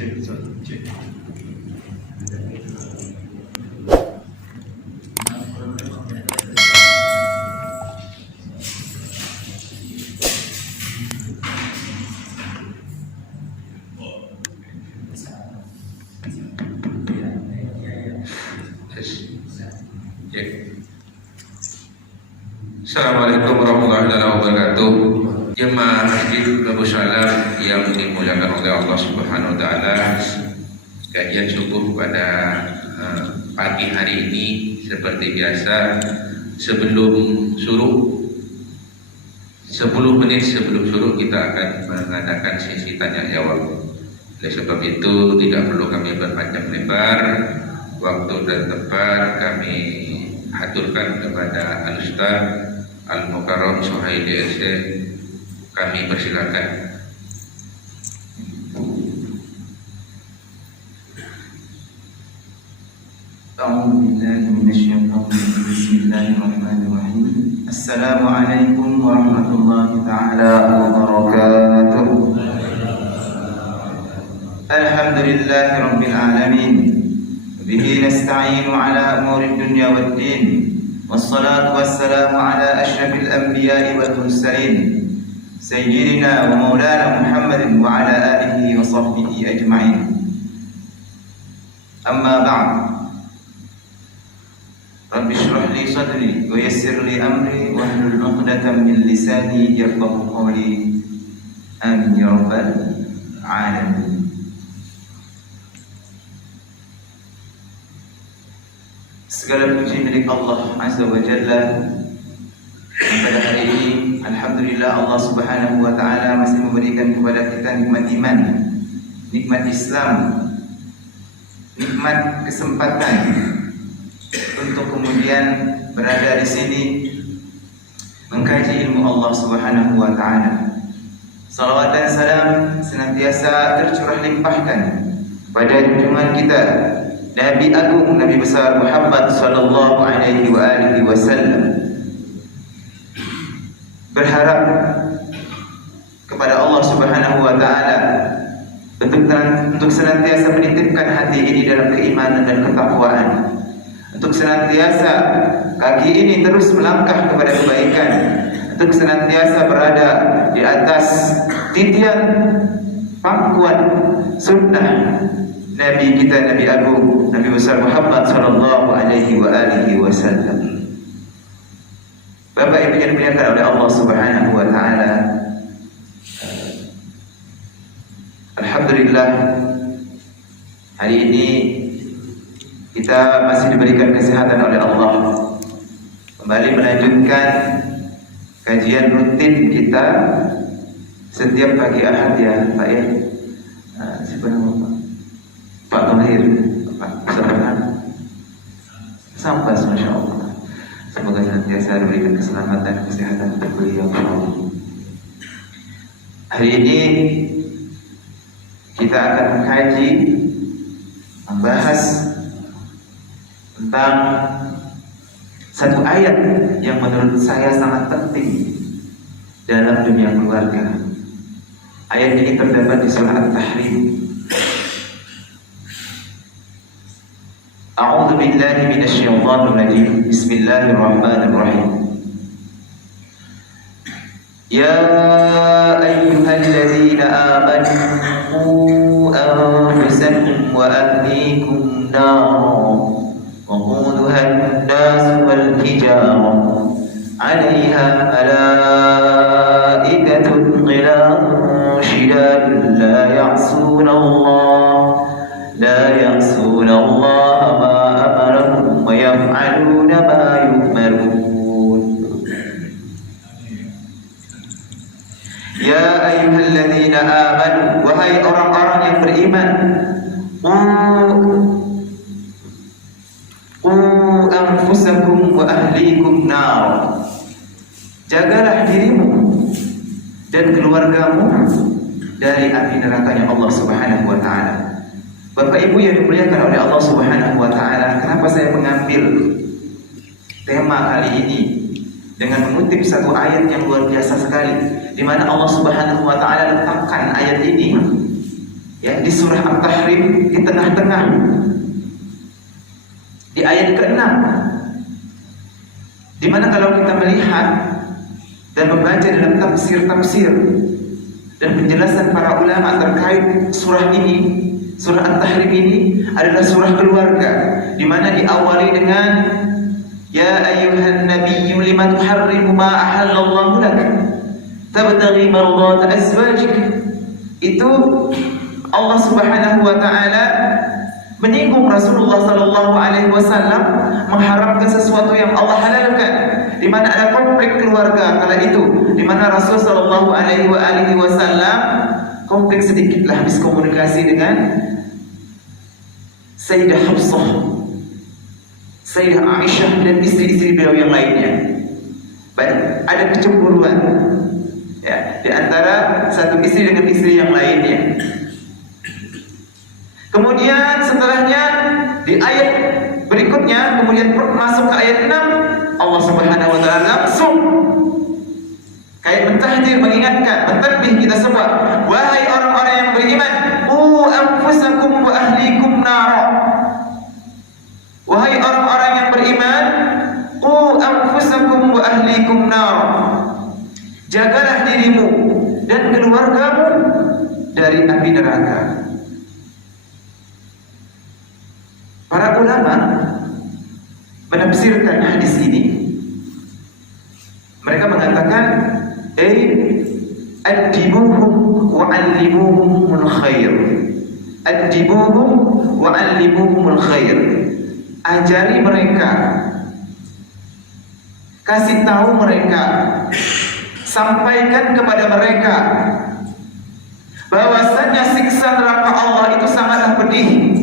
Cek, satu, cek. Assalamualaikum warahmatullahi wabarakatuh. Jemaah Masjid Abu Salam yang dimuliakan oleh Allah Subhanahu wa taala, kajian subuh pada pagi hari ini seperti biasa sebelum suruh 10 menit sebelum suruh kita akan mengadakan sesi tanya jawab. Oleh sebab itu tidak perlu kami berpanjang lebar, waktu dan tempat kami aturkan kepada Al-Ustaz Al-Mukarram Suhaili SC. Kami persilakan. Bismillahirrahmanirrahim. Assalamualaikum warahmatullahi ta'ala wabarakatuh. Alhamdulillahi rabbil alamin. Bihi nasta'inu ala umuri dunya waddin. Wassalatu wassalamu ala ashrafil anbiya'i wal mursalin Sayyidina wa maulana Muhammadin wa ala alihi wa sahbihi ajma'in. Amma ba'd. Rabbi shrah li sadri wa yassir li amri wa hlul 'uqdatam min lisani yafqahu qawli. Amin ya rabbal alamin. Segala puji milik Allah Azza wa Jalla. Pada hari ini alhamdulillah Allah Subhanahu wa taala masih memberikan kepada kita nikmat iman, nikmat Islam, nikmat kesempatan untuk kemudian berada di sini mengkaji ilmu Allah Subhanahu wa taala. Salawat dan salam senantiasa tercurah limpahkan pada junjungan kita Nabi Agung, Nabi besar Muhammad sallallahu alaihi wa alihi wasallam. Berharap kepada Allah Subhanahu wa taala untuk senantiasa menitipkan hati ini dalam keimanan dan ketakwaan, untuk senantiasa kaki ini terus melangkah kepada kebaikan, untuk senantiasa berada di atas titian pangkuan sunnah Nabi kita, Nabi Agung, Nabi besar Muhammad sallallahu alaihi wa alihi wasallam. Bapak Ibu yang dimuliakan oleh Allah Subhanahu wa taala, alhamdulillah hari ini kita masih diberikan kesehatan oleh Allah kembali melanjutkan kajian rutin kita setiap pagi Ahad ya Pak ya. Siapa nama Pak Tahir, Pak Sabaran Sampas, Masya Allah. Semoga senantiasa diberikan keselamatan dan kesehatan untuk beliau. Hari ini kita akan mengkaji, membahas tentang satu ayat yang menurut saya sangat penting dalam dunia keluarga. Ayat ini terdapat di surah At-Tahrim. A'udzu billahi minasy syaithanir rajim. Bismillahirrahmanirrahim. Ya ayyuhalladzina amanu qu anfusakum wa ahlikum naran waquduha an-nas wal hijarah 'alayha malaikatun ghilazun shidadun la ya'suna Allah ma amarahum wa yaf'aluna ma yu'marun. Ya ayyuhalladzina amanu, wahai orang-orang yang beriman, qu anfusakum wa ahlikum nar. Jagalah dirimu dan keluargamu dari api nerakanya Allah Subhanahu wa taala. Bapak Ibu yang dimuliakan oleh Allah Subhanahu wa taala, kenapa saya mengambil tema kali ini dengan mengutip satu ayat yang luar biasa sekali, di mana Allah Subhanahu wa taala letakkan ayat ini Ya, di surah At-Tahrim di tengah-tengah, di ayat ke-6, di mana kalau kita melihat dan membaca dalam tafsir-tafsir dan penjelasan para ulama terkait surah ini, surah At-Tahrim ini adalah surah keluarga, di mana diawali dengan ya ayyuhan nabiyyu lima tuharrimu ma ahallallahu lak tabtaghi mardhat azwajik. Itu Allah Subhanahu wa taala menyinggung Rasulullah sallallahu alaihi wasallam, mengharamkan sesuatu yang Allah halalkan, di mana ada konflik keluarga kala itu, di mana Rasul sallallahu alaihi wasallam konflik sedikitlah miskomunikasi dengan Sayyidah Hafsah, Sayyidah Aisyah dan istri-istri beliau yang lainnya. Baik, ada kecemburuan ya di antara satu istri dengan istri yang lainnya. Kemudian setelahnya di ayat berikutnya, kemudian masuk ke ayat 6, Allah Subhanahu wa taala langsung kayak mentahdir, mengingatkan, mentadbih kita semua, wahai orang-orang yang beriman, qu anfusakum wa ahlikum nara. Wahai orang-orang yang beriman, qu anfusakum wa ahlikum nara. Jagalah dirimu dan keluargamu dari api neraka. Para ulama menafsirkan hadis ini. Mereka mengatakan, addibuhum wa 'allimuhumul khair. Addibuhum wa 'allimuhumul khair. Ajari mereka, kasih tahu mereka, sampaikan kepada mereka bahwasanya siksa neraka Allah itu sangatlah pedih.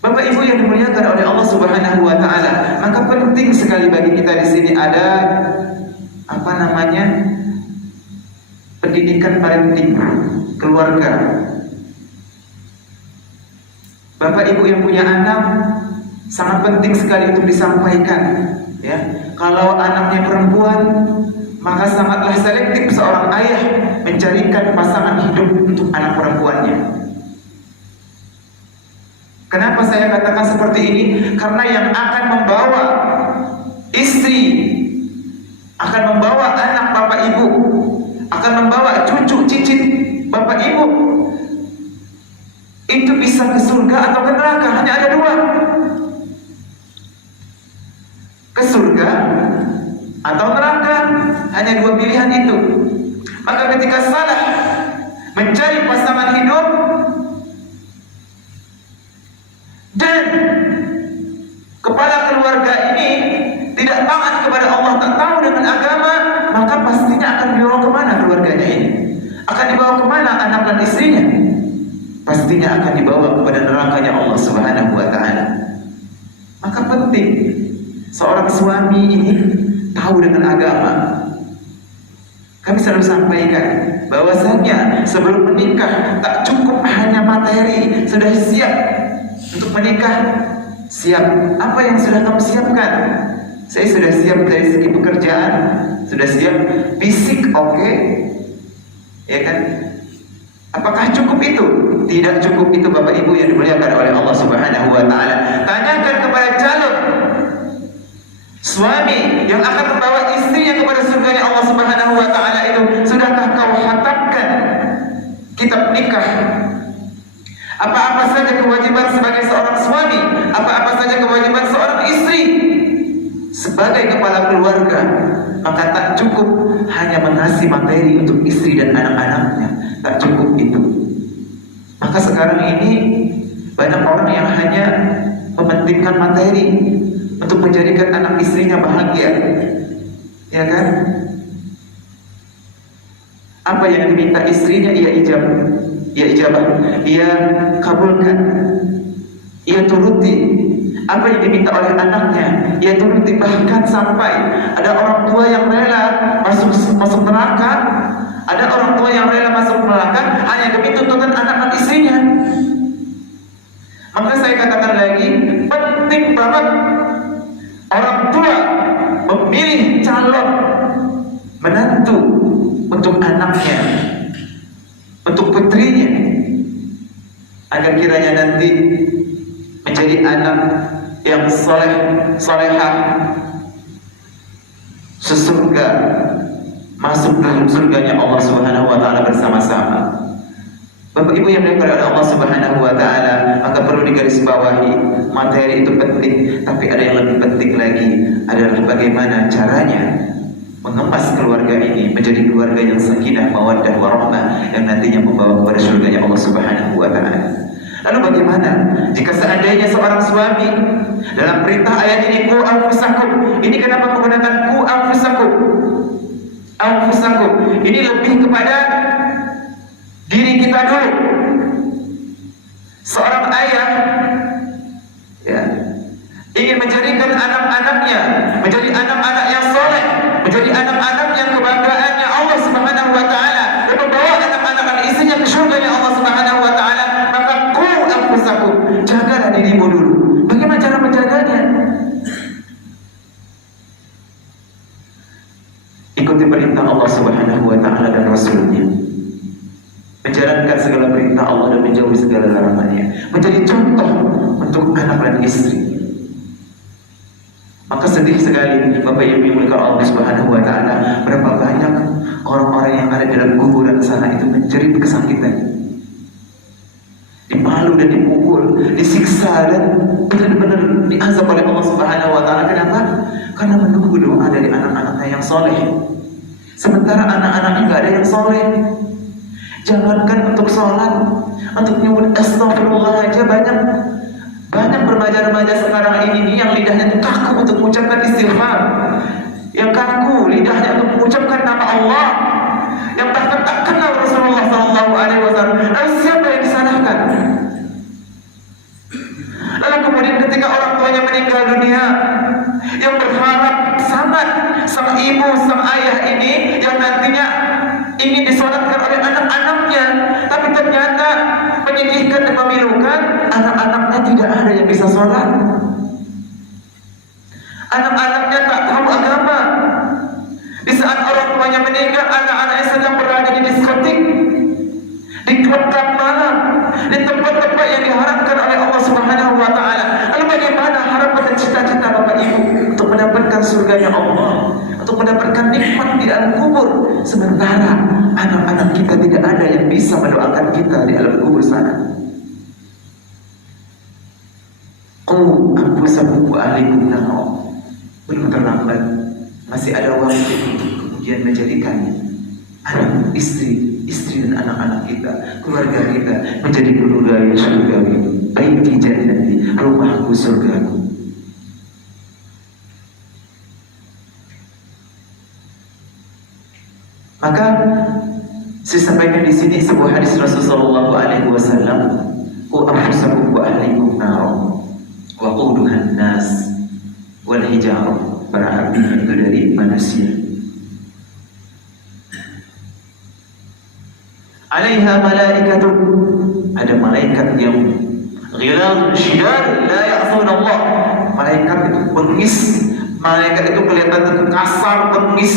Bapak Ibu yang dimuliakan oleh Allah Subhanahu wa taala, maka penting sekali bagi kita di sini ada pendidikan parenting keluarga. Bapak Ibu yang punya anak, sangat penting sekali untuk disampaikan ya. Kalau anaknya perempuan, maka sangatlah selektif seorang ayah mencarikan pasangan hidup untuk anak perempuannya. Kenapa saya katakan seperti ini? Karena yang akan membawa istri, akan membawa anak Bapak Ibu, akan membawa cucu cicit Bapak Ibu, itu bisa ke surga atau ke neraka. Hanya ada dua, ke surga atau neraka. Hanya dua pilihan itu. Maka ketika salah mencari pasangan hidup dan kepala keluarga ini tidak taat kepada Allah, tak tahu dengan agama, maka pastinya akan dibawa kemana keluarganya ini? Akan dibawa kemana anak dan istrinya? Pastinya akan dibawa kepada nerakanya Allah Subhanahu wa taala. Maka penting seorang suami ini tahu dengan agama. Kami selalu sampaikan bahwasanya sebelum menikah tak cukup hanya materi, sudah siap untuk menikah, siap. Apa yang sudah kamu siapkan? Saya sudah siap dari segi pekerjaan, sudah siap fisik, oke. Ya kan? Apakah cukup itu? Tidak cukup itu Bapak Ibu yang dimuliakan oleh Allah Subhanahu wa taala. Tanyakan kepada calon suami yang akan membawa istrinya kepada surganya Allah Subhanahu wa taala itu, sudahkah kau hatamkan kitab nikah? Apa-apa saja kewajiban sebagai seorang suami, apa-apa saja kewajiban seorang istri sebagai kepala keluarga. Maka tak cukup hanya mengasih materi untuk istri dan anak-anaknya, tak cukup itu. Maka sekarang ini banyak orang yang hanya mementingkan materi untuk menjadikan anak istrinya bahagia, ya kan? Apa yang diminta istrinya ia ijabah, ia kabulkan, ia turuti. Apa yang diminta oleh anaknya, ia turuti. Bahkan sampai ada orang tua yang rela masuk neraka, ada orang tua yang rela masuk neraka hanya demi tuntutan anak dan istrinya. Maka saya katakan lagi, penting banget orang tua memilih calon menantu untuk anaknya, untuk putrinya, agar kiranya nanti menjadi anak yang soleh, solehah, sesurga, masuk dalam surganya Allah Subhanahu wa taala bersama-sama. Bapak Ibu yang dimuliakan oleh Allah Subhanahu wa taala, maka perlu digarisbawahi, materi itu penting, tapi ada yang lebih penting lagi adalah bagaimana caranya mengemas keluarga ini menjadi keluarga yang sakinah, mawaddah, warahmah, yang nantinya membawa kepada surganya Allah Subhanahu wa taala. Lalu bagaimana jika seandainya seorang suami dalam perintah ayat ini ku anfusakum, ini kenapa menggunakan ku anfusakum? Anfusakum ini lebih kepada diri kita dulu. Seorang ayah ya, ingin menjadikan anak-anaknya menjadi anak-anak yang soleh, menjadi anak-anak yang kebanggaannya Allah Subhanahu wa taala, dan membawa anak-anak dan istrinya ke surganya Allah Subhanahu wa taala. Maka ku anfusakum, jagalah dirimu dulu. Bagaimana cara menjaganya? Ikuti perintah Allah Subhanahu wa taala dan Rasulnya, menjalankan segala perintah Allah dan menjauhi segala larangannya, menjadi contoh untuk anak dan istri. Maka sedih sekali Bapak Ibu yang dimuliakan Allah Subhanahu wa taala, berapa banyak orang-orang yang ada dalam kuburan sana itu menjerit kesakitan, dimalu dan dipukul, disiksa dan benar-benar diazab oleh Allah Subhanahu wa taala. Kenapa? Karena menunggu doa dari anak-anaknya yang soleh, sementara anak-anaknya nggak ada yang soleh. Jangankan untuk sholat, untuk nyebut astagfirullah aja banyak remaja-remaja sekarang ini yang lidahnya itu kaku untuk mengucapkan istighfar, yang kaku lidahnya untuk mengucapkan nama Allah, yang bahkan tak kenal Rasulullah SAW. Lalu siapa yang disalahkan? Lalu kemudian ketika orang tuanya meninggal dunia, yang berharap sangat sang ibu, sang ayah ini yang nantinya ingin disolatkan oleh anak-anaknya, tapi ternyata menyedihkan dan memilukan, anak-anaknya tidak ada yang bisa sholat. Anak-anaknya tak tahu agama. Di saat orang tuanya meninggal, anak-anaknya sedang berada di diskotik, di klub-klub malam, di tempat-tempat yang diharapkan oleh Allah Subhanahu wa taala. Lalu bagaimana harapan dan cita-cita Bapak Ibu untuk mendapatkan surganya Allah, untuk mendapatkan nikmat di alam kubur, sementara anak-anak kita tidak ada yang bisa mendoakan kita di alam kubur sana? Qu anfusakum wa ahlikum nar. Belum terlambat, masih ada waktu untuk kemudian menjadikan anak, istri dan anak-anak kita, keluarga kita menjadi keluarga yang surgawi. Baiti jannati, rumahku surgaku. Maka saya sampaikan di sini sebuah hadis Rasulullah SAW, "Qu anfusakum wa ahlikum nar, wa quduha an-nas wal hijarah." Berarti itu dari manusia. Alaiha malaikatun, ada malaikat yang ghilal syidad la ya'sun Allah. Malaikat itu bengis, malaikat itu kelihatan itu kasar, bengis,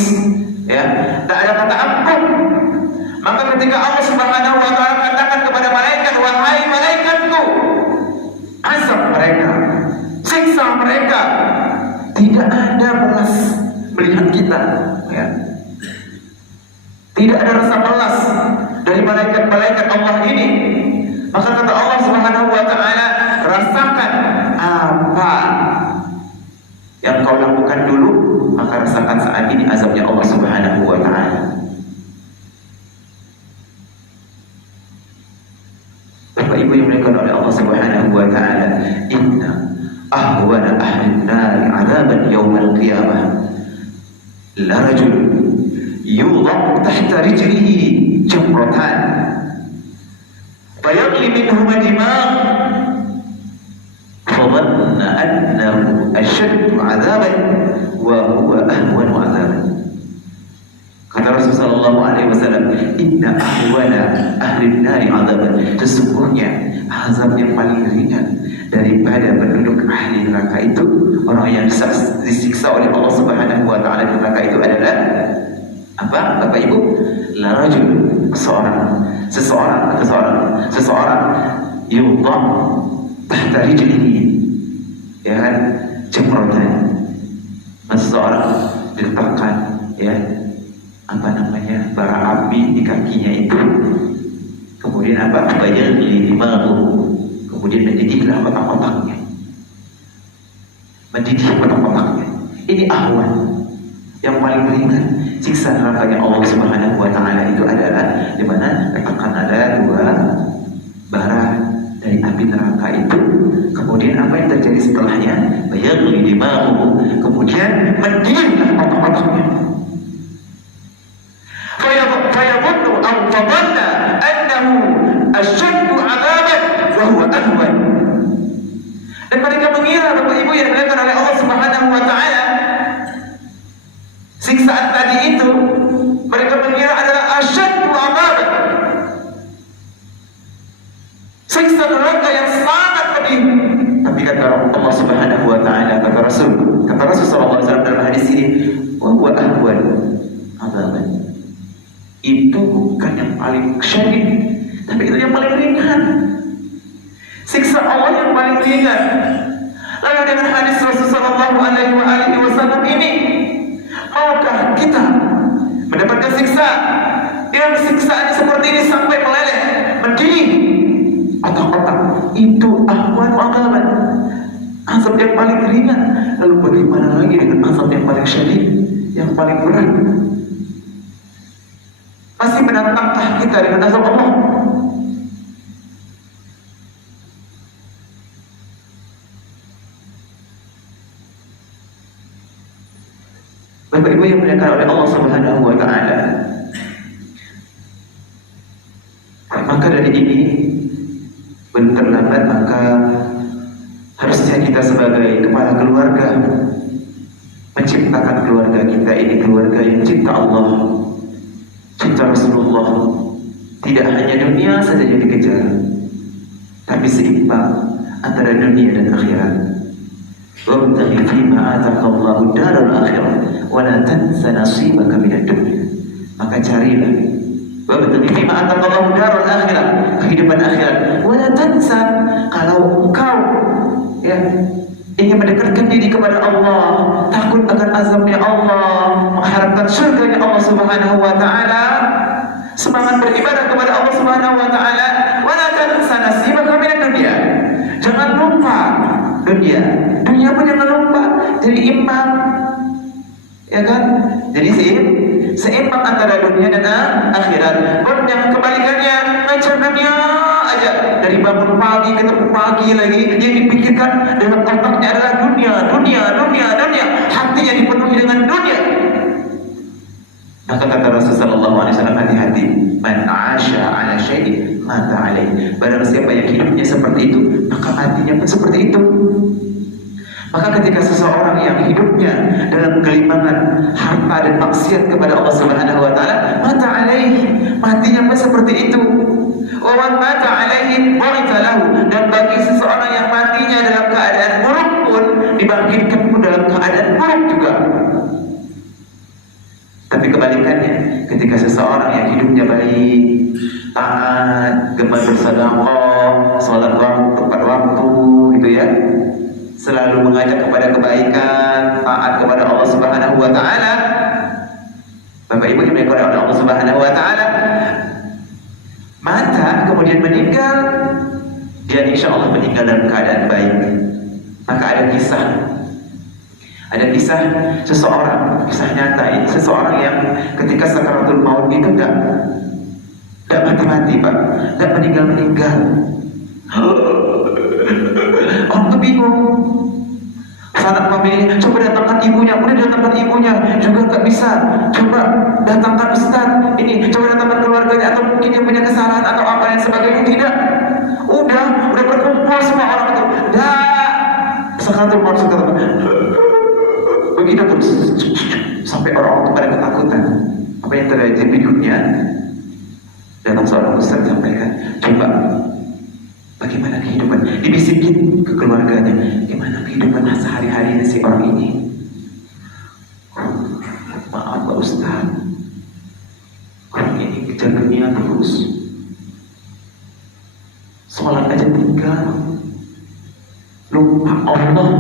ya, tak ada kata ampun. Maka ketika Allah Subhanahu wa taala katakan kepada malaikat, wahai malaikatku, azab mereka, siksa mereka, tidak ada belas melihat kita, ya. Tidak ada rasa belas dari malaikat-malaikat Allah ini. Maka kata Allah Subhanahu wa taala, rasakan apa yang kau lakukan dulu, maka rasakan saat ini azabnya Allah Subhanahu wa taala. Bapak Ibu yang dimuliakan oleh Allah Subhanahu wa taala, inna ahwana ahli an-nar 'adaban yawm al-qiyamah la rajul yudha'u tahta rijlihi jamratan fayagli minhuma dimag fadhanna annahu ashaddu 'adaban wa huwa ahwanu 'adaban. Kata Rasulullah SAW, inna ahwana ahli an-nar 'adaban, sesungguhnya azab yang paling ringan daripada penduduk ahli neraka itu, orang yang disiksa oleh Allah Subhanahu wa taala di neraka itu adalah Apa Bapak Ibu? La rajul, seseorang yudha tahta rijlihi, ya kan, jamratan. Seseorang diletakkan, ya, apa namanya, bara api di kakinya itu. Kemudian apa? Bayagli dimahu, kemudian mendidihlah otak-otaknya. Ini ahwan yang paling ringan. Siksa nerakanya Allah Subhanahu wa Ta'ala itu adalah di mana akan ada 2 bara dari api neraka itu. Kemudian apa yang terjadi setelahnya? Bayagli dimahu, kemudian mendidihlah otak-otaknya. Fayadhunnu aw fadhanna annahu asyaddu 'adaban wa huwa ahwan. Dan mereka mengira, Bapak Ibu yang dimuliakan oleh Allah Subhanahu wa Ta'ala, siksaan tadi itu mereka mengira adalah asyaddu 'adaban, siksa neraka yang sangat pedih. Tapi kata Allah Subhanahu wa Ta'ala, kata Rasul sallallahu alaihi wasallam dalam hadis ini, wa huwa ahwan 'adaban. Itu bukan yang paling syadid, tapi itu yang paling ringan. Siksa Allah yang paling ringan. Lalu dengan hadis Rasulullah sallallahu alaihi wasallam ini, maukah kita mendapatkan siksa yang siksaan seperti ini sampai meleleh, mendidih otak-otak? Itu ahwan adaban, azab yang paling ringan. Lalu bagaimana lagi dengan azab yang paling syadid, yang paling berat? Masih menantangkah kita dengan azab Allah? Bapak Ibu yang dimuliakan oleh Allah Subhanahu wa Ta'ala, maka dari ini belum terlambat, maka harusnya kita sebagai kepala keluarga menciptakan keluarga kita ini keluarga yang cinta Allah, cinta Rasulullah. Tidak hanya dunia saja yang dikejar, tapi seimbang antara dunia dan akhirat. Wabtaghi fima ataka Allahu daral akhirah wa la tansa nasibaka minad dunya. Maka carilah, wabtaghi fima ataka Allahu daral akhirah, kehidupan akhirat. Wa la tansa, kalau engkau ya ingin mendekatkan diri kepada Allah, takut akan azabnya Allah, mengharapkan surganya Allah Subhanahu wa Ta'ala, semangat beribadah kepada Allah Subhanahu wa Ta'ala. Wa la tansa nasibaka minad dunya. Jangan lupa dunia pun jangan lupa. Jadi imbang, ya kan? Jadi seimbang antara dunia dan akhirat. Bukan yang kebalikannya, ngajar dunia aja. Dari bangun pagi ketemu pagi lagi, dia dipikirkan dalam otaknya adalah dunia. Hatinya dipenuhi dengan dunia. Maka kata Rasulullah SAW, hati-hati, man asya ala syai'in mata alaih. Barang siapa yang hidupnya seperti itu, maka matinya pun seperti itu. Maka ketika seseorang yang hidupnya dalam kelimpahan harta dan maksiat kepada Allah Subhanahu wa Ta'ala, mata alaih, matinya pun seperti itu. Wa man mata alaihi bu'itsa lahu. Dan bagi seseorang yang matinya dalam keadaan buruk pun, dibangkitkan pun dalam keadaan buruk juga. Tapi kebalikannya, ketika seseorang yang hidupnya baik, taat, gemar bersedekah, salat waktu tepat waktu, gitu ya, selalu mengajak kepada kebaikan, taat kepada Allah Subhanahu wa Ta'ala, Bapak Ibu dimuliakan oleh Allah Subhanahu wa Ta'ala, mata kemudian meninggal, dia insya Allah meninggal dalam keadaan baik. Maka ada kisah seseorang, kisah nyata ini, seseorang yang ketika sakaratul maut itu tidak mati-mati, Pak, tidak meninggal. Orang tuh bingung. Sanak famili, coba datangkan ibunya, udah datangkan ibunya, juga nggak bisa. Coba datangkan ustaz, ini, coba datangkan keluarganya, atau mungkin dia punya kesalahan atau apa yang sebagainya. Tidak, udah berkumpul semua orang itu. Sakaratul maut, begitu terus sampai orang pada ketakutan. Apa yang terjadi berikutnya? Datang seorang ustaz sampaikan, coba bagaimana kehidupan, dibisikin ke keluarganya, gimana kehidupan sehari-hari si orang ini. Maaf Pak Ustaz, terus. Sholat aja tinggal, lupa Allah.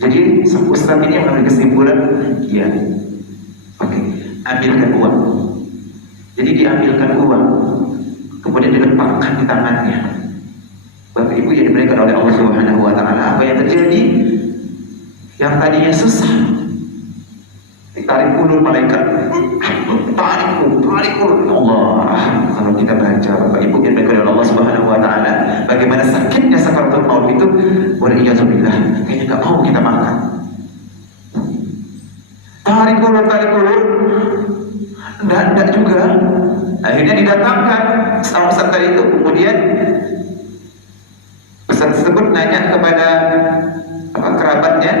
Jadi Ustaz ini mengambil kesimpulan, ya, oke, ambilkan uang. Jadi diambilkan uang, kemudian diletakkan di tangannya. Bapak Ibu yang diberikan oleh Allah Subhanahu wa Ta'ala, apa yang terjadi? Yang tadinya susah, ditarik ulur malaikat, tarik ulur. Allah, kalau kita baca Bapak Ibu yang diberikan oleh Allah Subhanahu wa Ta'ala, bagaimana sakitnya sakaratul maut itu, waliyadzubillah, kayaknya gak mau kita makan. Tarik ulur, enggak juga. Akhirnya didatangkan sama Ustaz tadi itu, kemudian Ustaz tersebut nanya kepada kerabatnya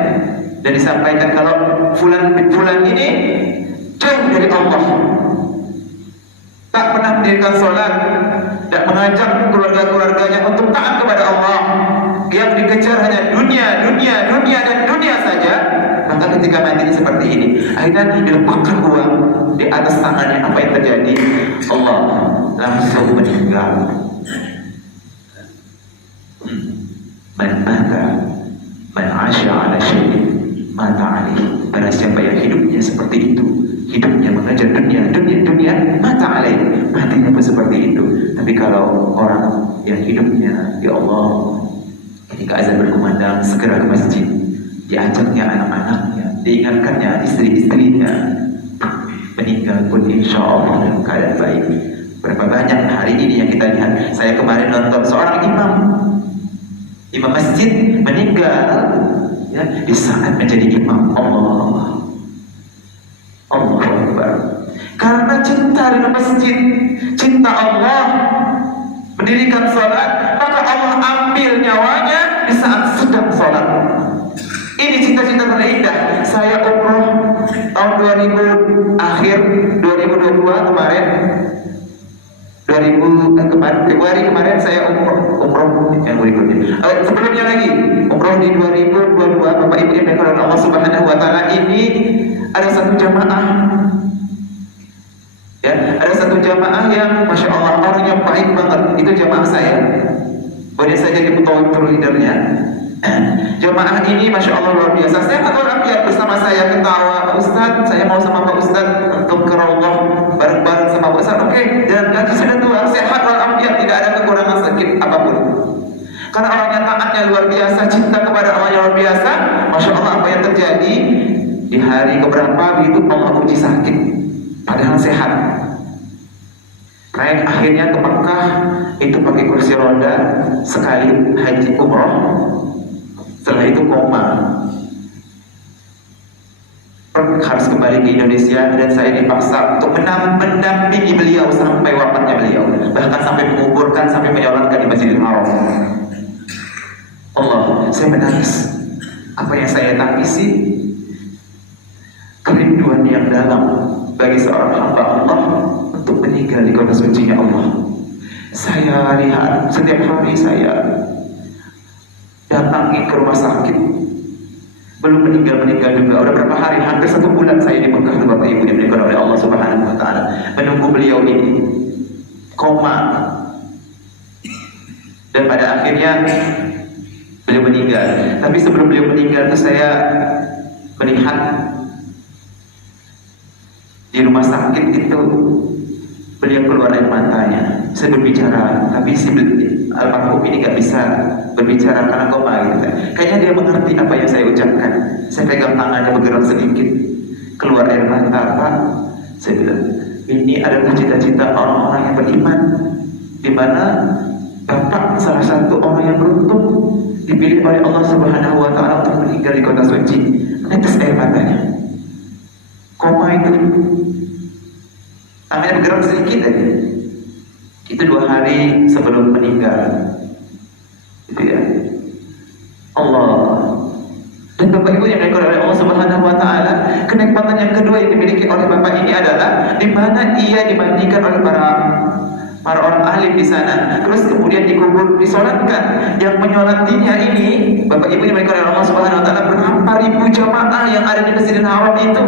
dan disampaikan kalau fulan ini jauh dari Allah, tak pernah mendirikan sholat, tak mengajak keluarga-keluarganya untuk taat kepada Allah, yang dikejar hanya dunia dan dunia saja. Maka ketika mati seperti ini, akhirnya diletakkan uang di atas tangannya. Apa yang terjadi? Allah langsung meninggal. Man asya ala syai'in mata alaih. Barang siapa yang hidupnya seperti itu, hidupnya mengejar dunia, mata alaih, matinya pun seperti itu. Tapi kalau orang yang hidupnya ya Allah, ketika azan berkumandang segera ke masjid, diajaknya anak-anaknya, diingatkannya istri-istrinya, meninggal pun insya Allah dalam keadaan baik. Berapa banyak hari ini yang kita lihat. Saya kemarin nonton seorang imam masjid meninggal, ya, di saat menjadi imam. Allah Akbar. Karena cinta dengan masjid, cinta Allah, mendirikan sholat, maka Allah ambil nyawanya di saat sedang sholat. Ini cita-cita terindah. Saya umroh tahun 2022 kemarin. Februari kemarin saya umroh yang berikutnya. Sebelumnya lagi umroh di 2022. Bapak Ibu yang dimuliakan Allah Subhanahu wa Ta'ala, ini ada satu jamaah, ya, ada satu jamaah yang masya Allah orangnya baik banget. Itu jamaah saya. Boleh saya jadi ketua leadernya. Jamaah ini masya Allah luar biasa. Saya luar biasa, bersama saya ketawa. Pak Ustadz, saya mau sama Pak Ustadz untuk ke Raudhah bareng-bareng sama Pak Ustadz. Oke, jalan kaki sudah tua, sehat walafiat, tidak ada kekurangan sakit apapun. Karena orangnya taatnya luar biasa, cinta kepada Allah yang luar biasa. Masya Allah, apa yang terjadi di hari keberapa begitu Allah uji sakit, padahal sehat. Naik akhirnya ke Mekah itu pakai kursi roda sekali haji umroh. Setelah itu koma, harus kembali ke Indonesia, dan saya dipaksa untuk mendampingi beliau sampai wafatnya beliau, bahkan sampai menguburkan, sampai menyolatkan di Masjidil Haram. Allah, saya menangis. Apa yang saya tangisi? Kerinduan yang dalam bagi seorang hamba Allah untuk meninggal di kota sucinya Allah. Saya lihat setiap hari saya datangi ke rumah sakit, belum meninggal juga. Udah berapa hari, hampir 1 bulan saya di Mekah, Bapak Ibu diberikan oleh Allah Subhanahu wa Ta'ala, menunggu beliau ini koma, dan pada akhirnya beliau meninggal. Tapi sebelum beliau meninggal itu saya melihat di rumah sakit itu beliau keluar air matanya. Saya berbicara, tapi si almarhum ini gak bisa berbicara karena koma gitu kan. Kayaknya dia mengerti apa yang saya ucapkan. Saya pegang tangannya bergerak sedikit, keluar air mata. Pak, saya bilang, ini adalah cita-cita orang-orang yang beriman, di mana Bapak salah satu orang yang beruntung dipilih oleh Allah Subhanahu wa Ta'ala untuk meninggal di kota suci. Menetes air matanya. Koma itu, tangannya bergerak sedikit aja. Itu 2 hari sebelum meninggal. Itu ya. Allah. Dan Bapak Ibu yang dimuliakan oleh Allah Subhanahu wa Ta'ala, kenikmatan yang kedua yang dimiliki oleh Bapak ini adalah di mana ia dimandikan oleh para orang alim di sana, terus kemudian dikubur, disolatkan. Yang menyolatinya ini, Bapak Ibu yang dimuliakan oleh Allah Subhanahu wa Ta'ala, berapa ribu jamaah yang ada di Masjidil Haram itu.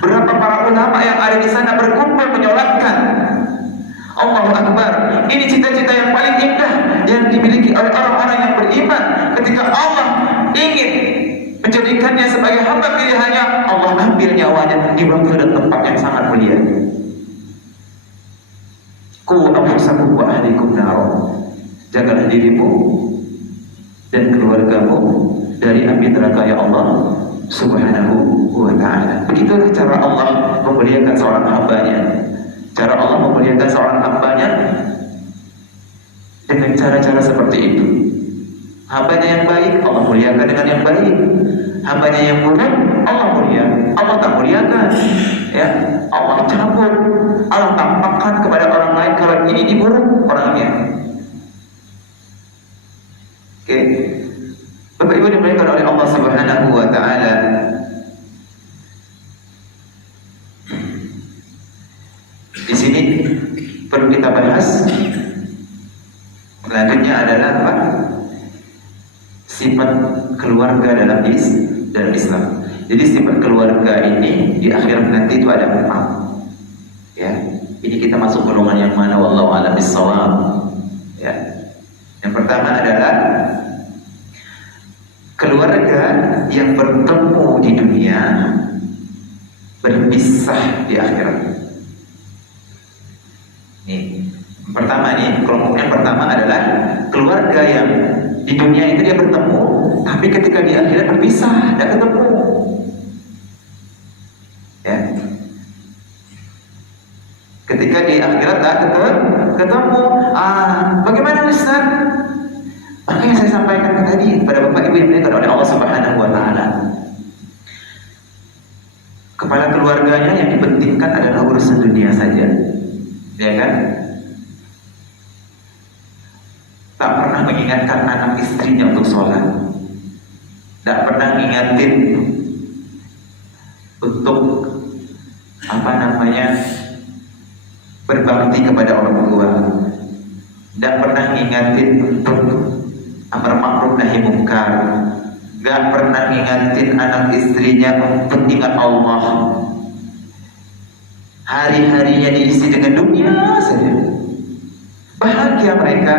Berapa para ulama yang ada di sana berkumpul menyolatkan. Allahu Akbar. Ini cita-cita yang paling indah yang dimiliki oleh orang-orang yang beriman. Ketika Allah ingin menjadikannya sebagai hamba pilihannya, Allah ambil nyawanya di waktu dan tempat yang sangat mulia. Qu anfusakum wa ahlikum nar. Jagalah dirimu dan keluargamu dari api neraka ya Allah Subhanahu wa ta'ala. Begitulah cara Allah memuliakan seorang hambanya. Cara Allah memuliakan seorang hambanya dengan cara-cara seperti itu. Hambanya yang baik, Allah muliakan dengan yang baik. Hambanya yang buruk, Allah muliakan. Allah tak muliakan. Ya, Allah cabut. Allah tampakkan kepada orang lain kalau ini diburuk orangnya. Oke. Bapak Ibu dimuliakan oleh Allah Subhanahu wa ta'ala. Di sini perlu kita bahas. Selanjutnya adalah apa? Sifat keluarga dalam Islam. Jadi sifat keluarga ini di akhirat nanti itu ada 4. Ya. Ini kita masuk golongan yang mana? Wallahu a'lam bissawab. Ya. Yang pertama adalah keluarga yang bertemu di dunia berpisah di akhirat. Nih, pertama nih, kelompok yang pertama adalah keluarga yang di dunia itu dia bertemu, tapi ketika di akhirat berpisah, tidak ketemu. Ya. Ketika di akhirat tak ketemu. Bagaimana Ustaz? Makanya saya sampaikan tadi pada Bapak Ibu yang dimuliakan oleh Allah Subhanahu wa ta'ala. Kepala keluarganya yang dipentingkan adalah urusan dunia saja. Ya kan? Tak pernah mengingatkan anak istrinya untuk sholat. Tak pernah mengingatin untuk berbakti kepada orang tua. Tak pernah mengingatin untuk amar ma'ruf nahi munkar. Gak pernah ngingatin anak istrinya untuk ingat Allah. Hari-harinya diisi dengan dunia saja. Bahagia mereka,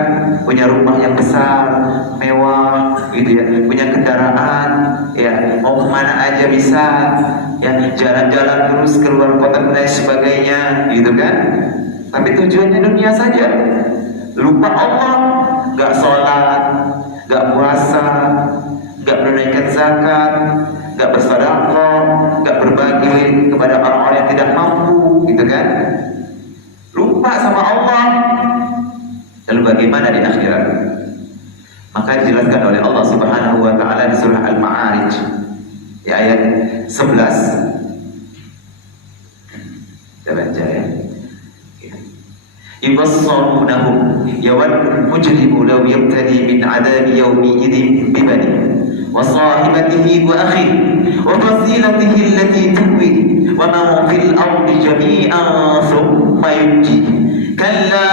punya rumah yang besar, mewah, gitu ya, punya kendaraan, ya, mau kemana aja bisa, ya, jalan-jalan terus keluar kota dan lain sebagainya, gitu kan? Tapi tujuannya dunia saja, lupa Allah, gak sholat, gak puasa, gak menunaikan zakat, gak bersedekah, gak berbagi kepada orang-orang yang tidak mampu, gitu kan? Lupa sama Allah. Lalu bagaimana di akhirat? Maka dijelaskan oleh Allah Subhanahu wa ta'ala di surah Al-Ma'arij di ayat 11. Kita baca ya. Yubassarunahum yawadul mujrimu law yabtadi min adabi yawmi idhin bibani wa sahibatihi wa akhihi wa fasilatihi allati tuwi wa man fil ardi jami'an thumma yunjihi kalla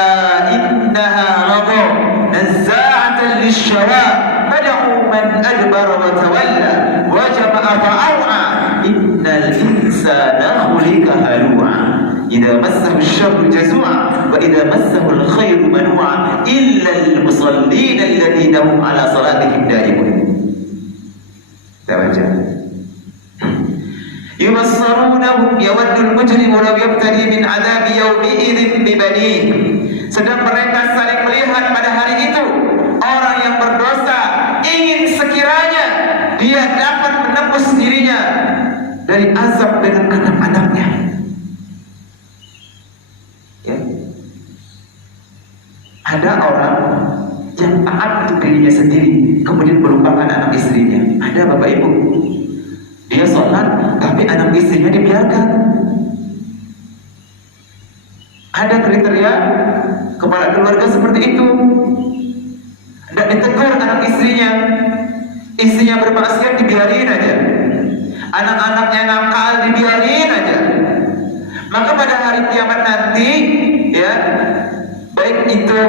innaha lada nazza'atan lish-shawa tad'u man adbara wa tawalla wa jama'a fa'awa innal insana khuliqa halu'a idza massahu asy-syarru jazu'a wa idza massahu al-khairu manu'a illa al-musallin alladhina hum 'ala salatihim da'imun. Baca. Yubassarunahum yawaddul mujrimu law yabtadi min 'adzabi yawmi idzin bibanihi. Sedang mereka saling melihat pada hari itu orang yang berdosa ingin sekiranya dia dapat menembus dirinya dari azab dengan anak-anaknya. Ya. Ada orang yang taat untuk dirinya sendiri kemudian melupakan anak istrinya. Ada Bapak Ibu, dia sholat tapi anak istrinya dibiarkan. Ada kriteria kepala keluarga seperti itu. Tidak ditegur anak istrinya. Istrinya bermaksiat dibiarin aja. Anak-anaknya nakal dibiarin aja. Maka pada hari kiamat nanti, ya, baik itu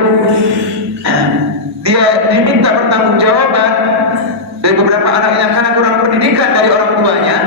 dia diminta pertanggungjawaban dari beberapa anaknya karena kurang pendidikan dari orang tuanya,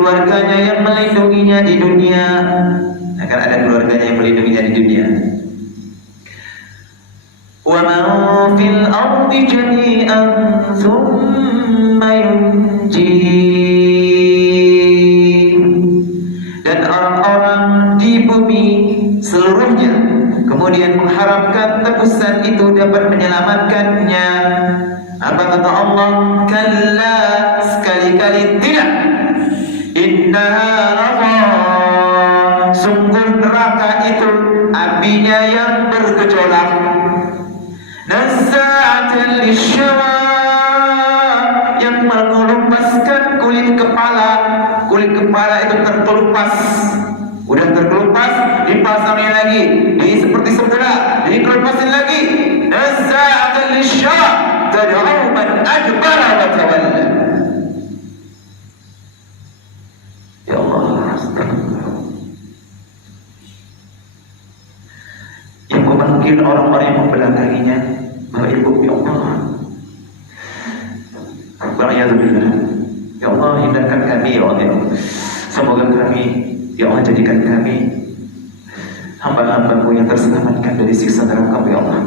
keluarganya yang melindunginya di dunia. Nah, kan ada keluarganya yang melindunginya di dunia. Wa man fil ardi jami'an thumma yunji. Dan orang-orang di bumi seluruhnya kemudian mengharapkan tebusan itu dapat menyelamatkannya. Apa kata Allah? Kalla, sekali-kali tidak. Innaha lava, sungguh neraka itu apinya yang bergejolak. Nazza'atan lisyawa, yang mengelumpaskan kulit kepala. Kulit kepala itu terkelupas. Udah terkelupas, dipasangin lagi, seperti semula, dikelupasin lagi. Nazza'atan lisyawa, tad'u man adbara wa tawalla. Ya Allah, astagfirullah. Yang memanggil orang-orang yang membelakanginya, Bapak Ibu, ya Allah, Alhamdulillah. Ya Allah, hindarkan kami, ya Allah. Semoga kami, ya Allah, jadikan kami hamba-hamba-Mu yang terselamatkan dari siksa neraka, ya Allah.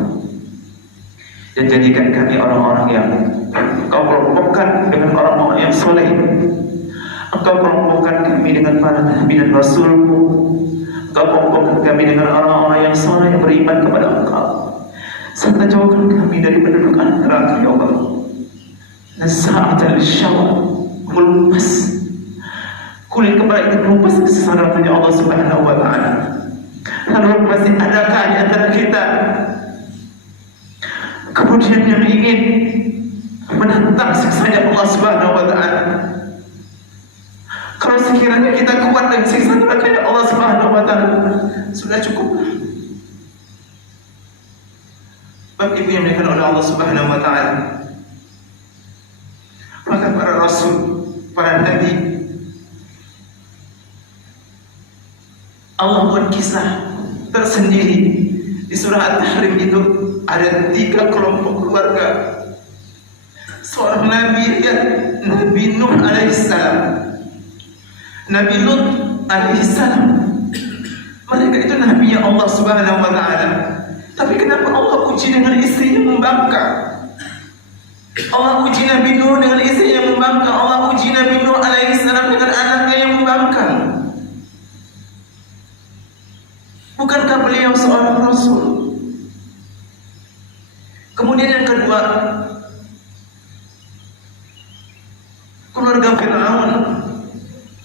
Dan jadikan kami orang-orang yang Engkau kelompokkan dengan orang-orang yang soleh. Engkau kelompokkan kami dengan para nabi dan rasul-Mu. Engkau kelompokkan kami dengan orang-orang yang soleh yang beriman kepada Engkau. Serta jauhkan kami dari pendudukan neraka, ya Allah. Nazza'atan lisyawa, melumpas kulit kepala itu, melumpas kesesarannya Allah Subhanahu wa ta'ala. Lalu masih adakah di antara kita kemudian yang ingin menentang siksanya Allah Subhanahu wa ta'ala? Kalau sekiranya kita kuat dengan siksa neraka Allah Subhanahu wa ta'ala, sudah cukup. Bapak Ibu yang dimuliakan oleh Allah Subhanahu wa ta'ala, maka para rasul, para nabi, Allah buat kisah tersendiri. Di surah At-Tahrim itu ada 3 kelompok keluarga. Seorang nabi, lihat, Nabi Nuh alaihissalam, Nabi Lut alaihissalam. Mereka itu nabi yang Allah Subhanahu wa ta'ala. Tapi kenapa Allah uji dengan istri yang membangkang? Allah uji Nabi Nuh dengan istri yang membangkang. Allah uji Nabi Nuh alaihissalam dengan anaknya yang membangkang. Bukankah beliau seorang rasul? Kemudian yang kedua, keluarga Fir'aun,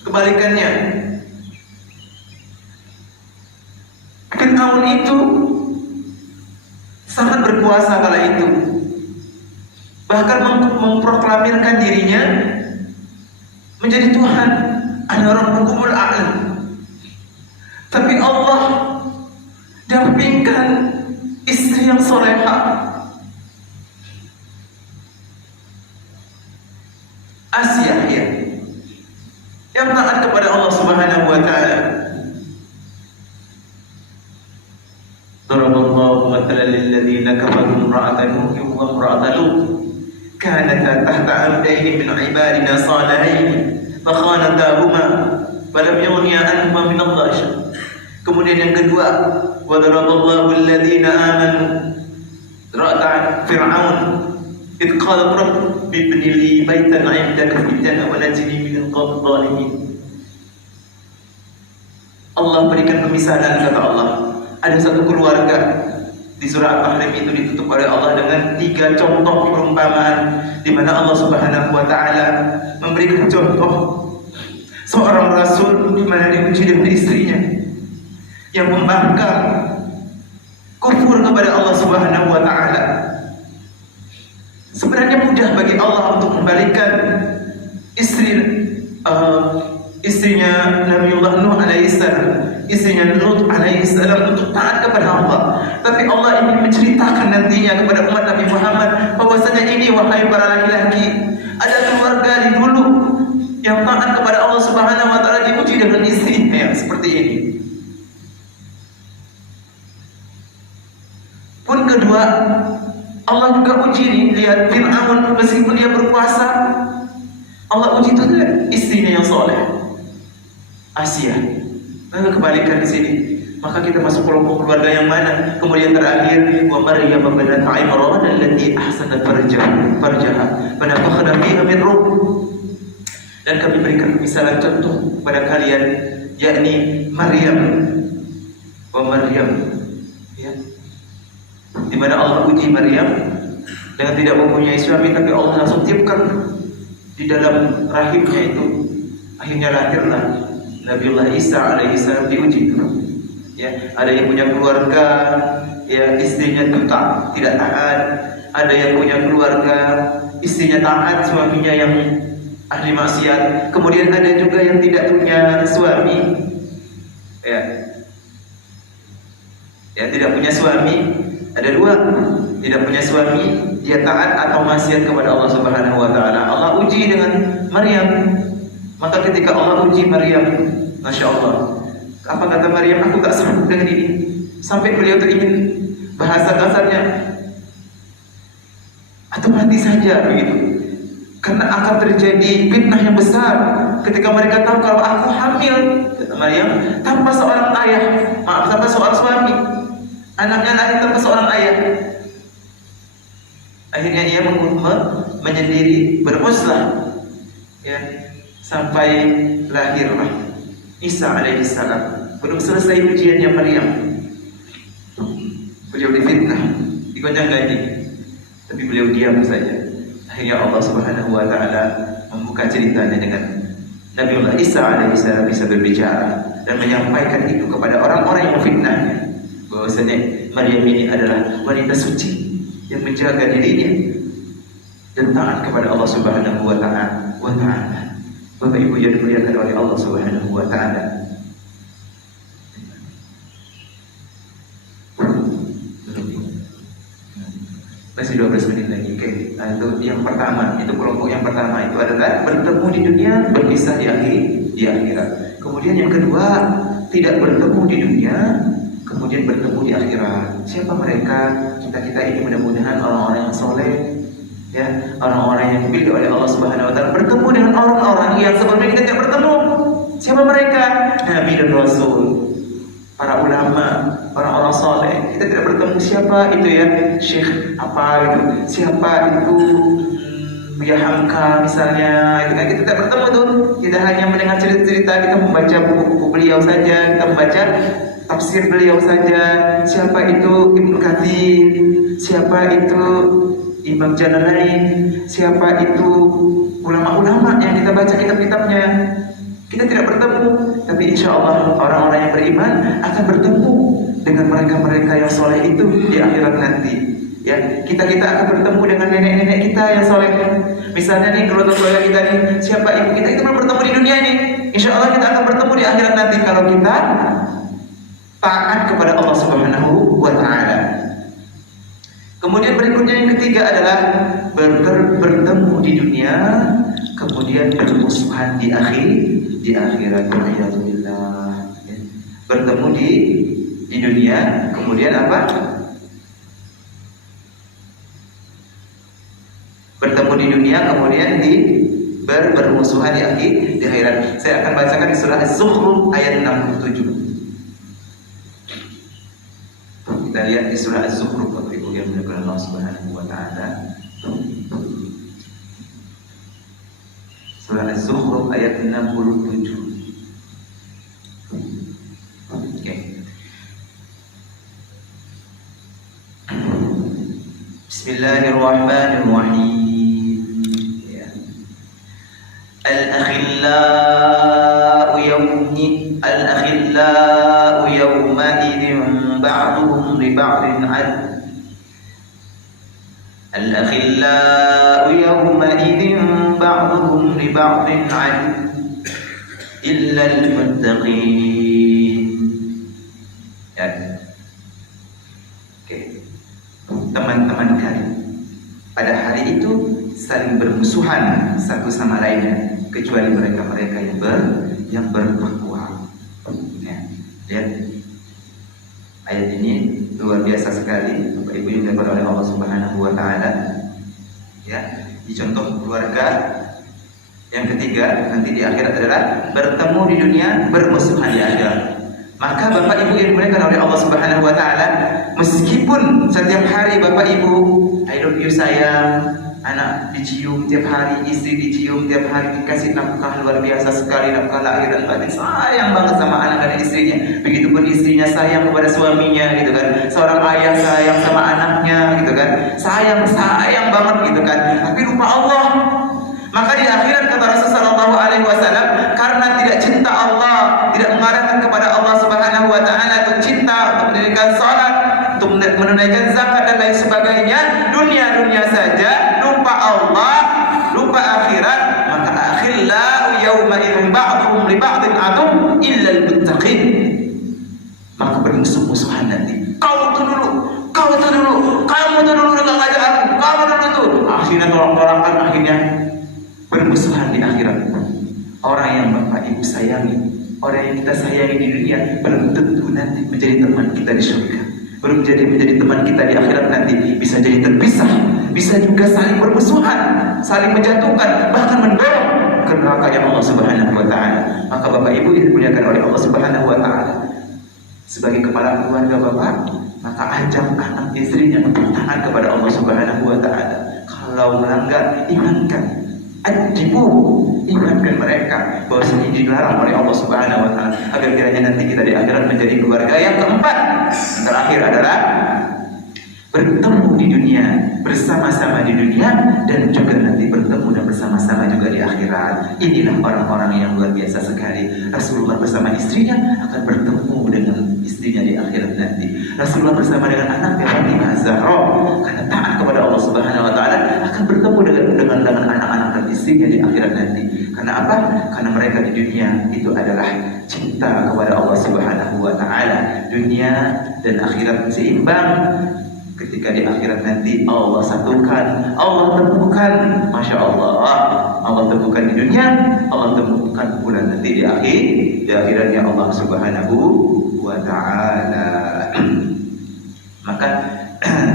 kebalikannya. Fir'aun itu sangat berkuasa kala itu, bahkan memproklamirkan dirinya menjadi Tuhan, ada orang hukumul a'la. Tapi Allah dampingkan istri yang solehah, Asia, ya, yang taat kepada Allah Subhanahu wa ta'ala. Daraballahu mathalan lil ladzina kafaru imra'atan Nuh wa imra'atan Lut kanata tahta 'abdayn min 'ibadina salihayn fakhanatahuma falam yughniya anhuma min Allah syai'an. Kemudian yang kedua, wa daraballahu alladzina amanu ra'atan Fir'aun id qala rabbi ibni li baitan 'indaka fil jannah wa najini minal qawmi dhalimin. Allah berikan pemisahan, kata Allah. Ada satu keluarga di surah At-Tahrim itu ditutup oleh Allah dengan 3 contoh perumpamaan, di mana Allah Subhanahu wa ta'ala memberikan contoh seorang rasul di mana diuji dengan istrinya yang membangkang, kufur kepada Allah Subhanahu wa ta'ala. Sebenarnya mudah bagi Allah untuk membalikkan istrinya Nabiullah Nuh alaihissalam, istrinya Lut alaihissalam untuk taat kepada Allah. Tapi Allah ingin menceritakan nantinya kepada umat Nabi Muhammad bahwasanya ini, wahai para laki-laki, ada keluarga di dulu yang taat kepada Allah Subhanahu wa ta'ala diuji dengan istrinya yang seperti ini. Pun kedua, Allah juga uji nih, lihat Fir'aun meskipun dia berkuasa, Allah uji itu istrinya yang soleh. Asia. Lalu kebalikan di sini. Maka kita masuk kelompok keluarga yang mana? Kemudian terakhir, wa Maryam binat Imran allati ahsanat farjaha fanafakhna fiha min ruh. Dan kami berikan misalan contoh kepada kalian, yakni Maryam, ya, di mana Allah uji Maryam dengan tidak mempunyai suami, tapi Allah langsung tiupkan di dalam rahimnya itu, akhirnya lahirlah Nabiullah Isa alaihissalam diuji. Ya, ada yang punya keluarga, ya istrinya tidak taat. Ada yang punya keluarga, istrinya taat, suaminya yang ahli maksiat. Kemudian ada juga yang tidak punya suami, ya tidak punya suami. Ada dua, tidak punya suami, dia taat atau maksiat kepada Allah Subhanahu Wa Taala. Allah uji dengan Maryam. Maka ketika Allah uji Maryam, masya Allah. Apa kata Maryam? Aku tak sanggup dengan ini. Sampai beliau itu ingin bahasa kasarnya, atau mati saja begitu. Karena akan terjadi fitnah yang besar ketika mereka tahu kalau aku hamil, kata Maryam, tanpa seorang ayah, tanpa seorang suami. Anaknya lahir tanpa seorang ayah. Akhirnya ia menyendiri, bermuslah, ya, sampai lahirlah Isa alaihissalam. Belum selesai ujiannya Maryam, beliau difitnah, digonjang-ganjing, tapi beliau diam saja. Akhirnya Allah Subhanahu Wa Taala membuka ceritanya dengan Nabiullah Isa alaihissalam bisa berbicara dan menyampaikan itu kepada orang-orang yang memfitnahnya, bahwasanya Maryam ini adalah wanita suci yang menjaga dirinya dan taat kepada Allah Subhanahu Wa Taala. Bapak Ibu yang dimuliakan oleh Allah Subhanahu Wa Taala. Masih 12 menit lagi. Oke. Itu yang pertama, itu kelompok yang pertama itu adalah bertemu di dunia, berpisah di akhirat. Kemudian yang kedua, tidak bertemu di dunia, kemudian bertemu di akhirat. Siapa mereka? Kita ini mudah-mudahan orang-orang yang soleh, ya, orang-orang yang dipilih oleh Allah Subhanahu Wa Taala, bertemu dengan orang-orang yang sebelumnya kita tidak bertemu. Siapa mereka? Nabi dan Rasul, para ulama, orang-orang soleh. Kita tidak bertemu siapa itu, ya, syekh apa itu, siapa itu, Buya Hamka misalnya, itu kan kita tidak bertemu tuh. Kita hanya mendengar cerita-cerita, kita membaca buku-buku beliau saja, kita membaca tafsir beliau saja. Siapa itu Ibnu Katsir, siapa itu Imam Jalalain, siapa itu ulama-ulama yang kita baca kitab-kitabnya. Kita tidak bertemu, tapi insya Allah orang-orang yang beriman akan bertemu dengan mereka-mereka yang soleh itu di akhirat nanti. Ya, kita akan bertemu dengan nenek-nenek kita yang soleh. Misalnya nih, keluarga kita nih, siapa ibu kita belum bertemu di dunia ini. Insya Allah kita akan bertemu di akhirat nanti kalau kita taat kepada Allah Subhanahu Wa Taala. Kemudian berikutnya yang ketiga adalah bertemu di dunia, kemudian bermusuhan di akhirat. Alhamdulillah. Bertemu di dunia, kemudian apa? Bertemu di dunia, kemudian bermusuhan di akhirat. Saya akan bacakan di surah Az-Zukhruf ayat 67. Kita lihat di surah Az-Zukhruf, Bapak Ibu yang dimuliakan Allah Subhanahu Wa Taala. Surah Az-Zukhruf ayat 67. Bismillahirrahmanirrahim. Al-akhillau yawma'idhin ba'duhum li ba'din 'ad. Al-akhillau yawma'idhin ba'duhum li ba'din 'ad illa al-muttaqin. Ya. Oke. Teman-teman kalian pada hari itu saling bermusuhan satu sama lainnya, kecuali mereka-mereka yang bertakwa. Ya, lihat ayat ini luar biasa sekali, Bapak Ibu yang dimuliakan oleh Allah Subhanahu Wa Taala. Ya, di contoh keluarga Yang ketiga, nanti di akhirat adalah bertemu di dunia, bermusuhan di akhirat. Maka Bapak Ibu yang dimuliakan oleh Allah Subhanahu wa taala, meskipun setiap hari Bapak Ibu, I love you sayang, anak dicium tiap hari, istri dicium tiap hari, dikasih nafkah luar biasa sekali, nafkah lahir dan batin, sayang banget sama anak dan istrinya. Begitupun istrinya sayang kepada suaminya gitu kan. Seorang ayah sayang sama anaknya gitu kan. Sayang banget gitu kan. Tapi lupa Allah. Maka di akhirat kata Rasulullah sallallahu alaihi wasallam, karena tidak cinta Allah, tidak mengarahkan kepada Allah Subhanahu wa taala untuk cinta, untuk mendirikan salat, untuk menunaikan zakat dan lain sebagainya, dunia saja, lupa Allah, lupa akhirat, maka akhillau yauma idzin ba'dhum li ba'din adu illa al-muttaqin. Maka bermusuh-musuhan nanti. Kau itu dulu, kamu itu dulu dengan ngajak aku, kamu dulu itu. Akhirnya tolak-tolakan, akhirnya bermusuhan di akhirat. Orang yang Bapak Ibu sayangi, orang yang kita sayangi di dunia, belum tentu nanti menjadi teman kita di surga. Belum menjadi teman kita di akhirat nanti, bisa jadi terpisah, bisa juga saling bermusuhan, saling menjatuhkan, bahkan mendorong ke neraka yang Allah Subhanahu wa taala. Maka Bapak Ibu yang dimuliakan oleh Allah Subhanahu wa taala, sebagai kepala keluarga Bapak, maka ajak anak istrinya untuk taat kepada Allah Subhanahu wa taala. Kalau melanggar, ingatkan, ingatkan mereka bahwa ini dilarang oleh Allah Subhanahu wa taala, agar kiranya nanti kita di akhirat menjadi keluarga yang keempat. Yang terakhir adalah bertemu di dunia, bersama-sama di dunia, dan juga nanti bertemu dan bersama-sama juga di akhirat. Inilah orang-orang yang luar biasa sekali. Rasulullah bersama istrinya akan bertemu dengan istrinya di akhirat nanti. Rasulullah bersama dengan anaknya Fatimah Az-Zahra, karena taat kepada Allah Subhanahu wa taala, akan bertemu dengan anak-anak dan istrinya di akhirat nanti. Karena apa? Karena mereka di dunia itu adalah cinta kepada Allah Subhanahu wa taala. Dunia dan akhirat seimbang. Ketika di akhirat nanti Allah satukan, Allah temukan, Masya Allah, Allah temukan di dunia, Allah temukan pula nanti di akhiratnya Allah Subhanahu wa taala. Maka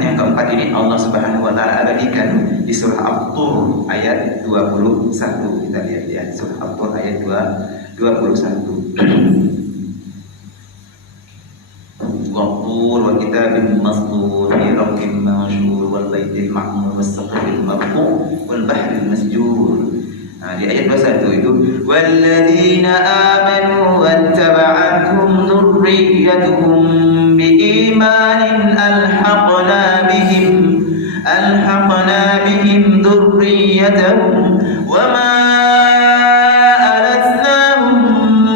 yang keempat ini Allah Subhanahu wa taala abadikan di surah At-Tur ayat 21. Kita lihat ya, surah At-Tur ayat 21. والطور وكتاب مسطور في رق منشور والبيت المعمور والسقف المرفوع والبحر المسجور. Di ayat 21 itu, والذين آمنوا واتبعتهم ذريتهم بإيمان ألحقنا بهم ذريتهم وما ألتناهم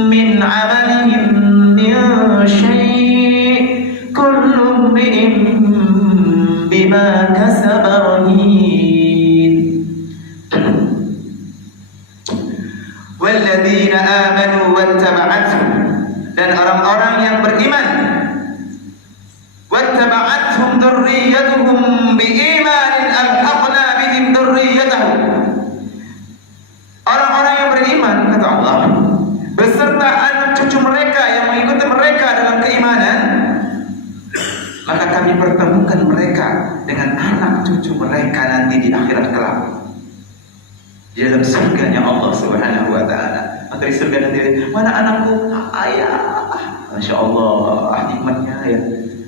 من عملهم من شيء كل امرئ بما كسب رهين. والذين آمنوا واتبعتهم, dan orang-orang yang beriman, wattaba'athum dzurriyyatuhum biimanin alhaqna bihim dzurriyyatahum, orang-orang yang beriman, kata Allah, beserta anak cucu mereka yang mengikuti mereka dalam keimanan, maka kami pertemukan mereka dengan anak cucu mereka nanti di akhirat kelak, di dalam surganya Allah Subhanahu wa taala. Maka di surga nanti, mana anakku? Ayah. Masya Allah, nikmatnya ya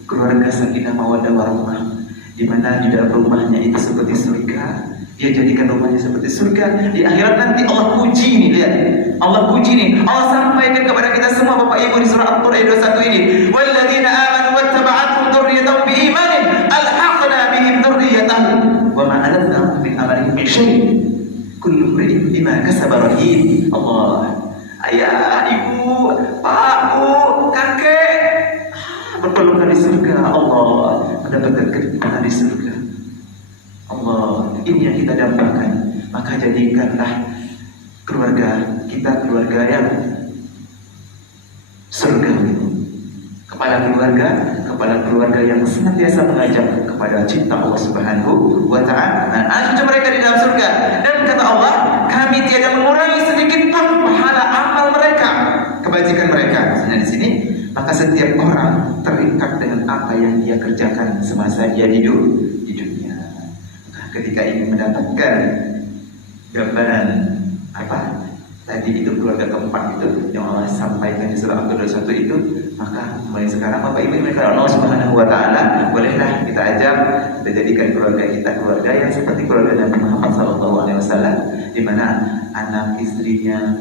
keluarga sakinah mawaddah warahmah, di mana di dalam rumahnya itu seperti surga. Dia jadikan rumahnya seperti surga. Di akhirat nanti Allah puji nih, lihat. Allah puji nih. Allah sampaikan kepada kita semua Bapak Ibu di surah At-Tur ayat 21 ini. Walladzina amanu wattaba'athum dzurriyyatuhum biimanin alhaqna bihim dzurriyyatahum wa ma alatnahum min amalihim min syai'. Kullu imrin bima kasaba rahin. Allah, ayah, ibu, pak, bu, kakek, berpelukan di surga. Allah mendapatkan kenikmatan di surga. Allah, ini yang kita dambakan. Maka jadikanlah keluarga kita keluarga yang surga. Kepala keluarga yang senantiasa mengajak kepada cinta Allah Subhanahu wa taala. Nah, cucu mereka di dalam surga. Dan kata Allah, kami tiada mengurangi sedikit pun pahala amal mereka, kebajikan mereka. Nah, di sini maka setiap orang terikat dengan apa yang dia kerjakan semasa dia hidup di dunia. Maka ketika ingin mendapatkan gambaran apa Jadi itu keluarga keempat itu yang Allah sampaikan di surah Al-Qadr 1 itu. Maka mulai sekarang Bapak Ibu yang Allah Subhanahu wa taala, bolehlah kita ajak, kita jadikan keluarga kita keluarga yang seperti keluarga Nabi Muhammad SAW, di mana anak istrinya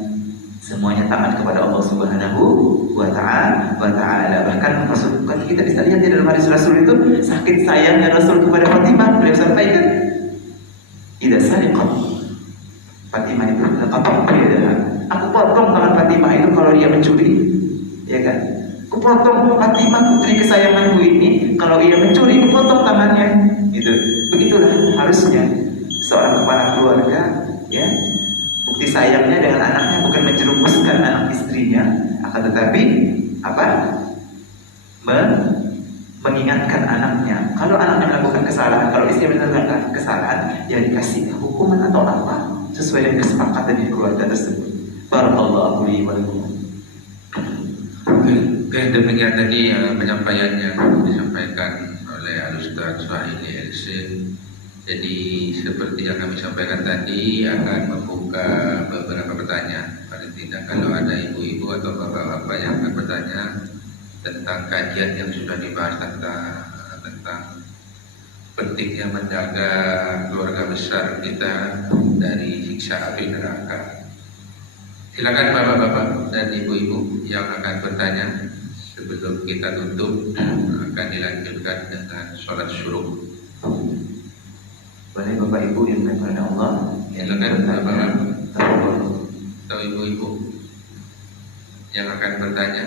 semuanya taat kepada Allah Subhanahu wa taala. Bahkan pasukan kita bisa lihat di dalam hadis Rasul itu, saking sayangnya Rasul kepada Fatimah, beliau sampaikan, "Idza sariqat Fatimah itu apa dia? Aku potong tangan Fatimah itu kalau dia mencuri." Ya kan? Aku potong Fatimah putri kesayanganku ini kalau ia mencuri, aku potong tangannya. Gitu. Begitulah harusnya seorang kepala keluarga, ya. Bukti sayangnya dengan anaknya bukan menjerumuskan anak istrinya, akan tetapi apa? Mengingatkan anaknya. Kalau anaknya melakukan kesalahan, kalau istri melakukan kesalahan, ya dikasih hukuman atau apa sesuai dengan kesepakatan di keluarga tersebut. Barakallahu li wa lakum. Oke, demikian tadi penyampaian yang disampaikan oleh Al-Ustaz Suhaili LC. Jadi seperti yang kami sampaikan tadi, akan membuka beberapa pertanyaan. Paling tidak kalau ada ibu-ibu atau bapak-bapak yang akan bertanya tentang kajian yang sudah dibahas tentang pentingnya menjaga keluarga besar kita dari siksa api neraka. Silakan bapak-bapak dan ibu-ibu yang akan bertanya. Sebelum kita tutup, akan dilanjutkan dengan sholat syuruk. Boleh Bapak Ibu yang berkenan Allah, silakan bapak-bapak atau ibu-ibu yang akan bertanya.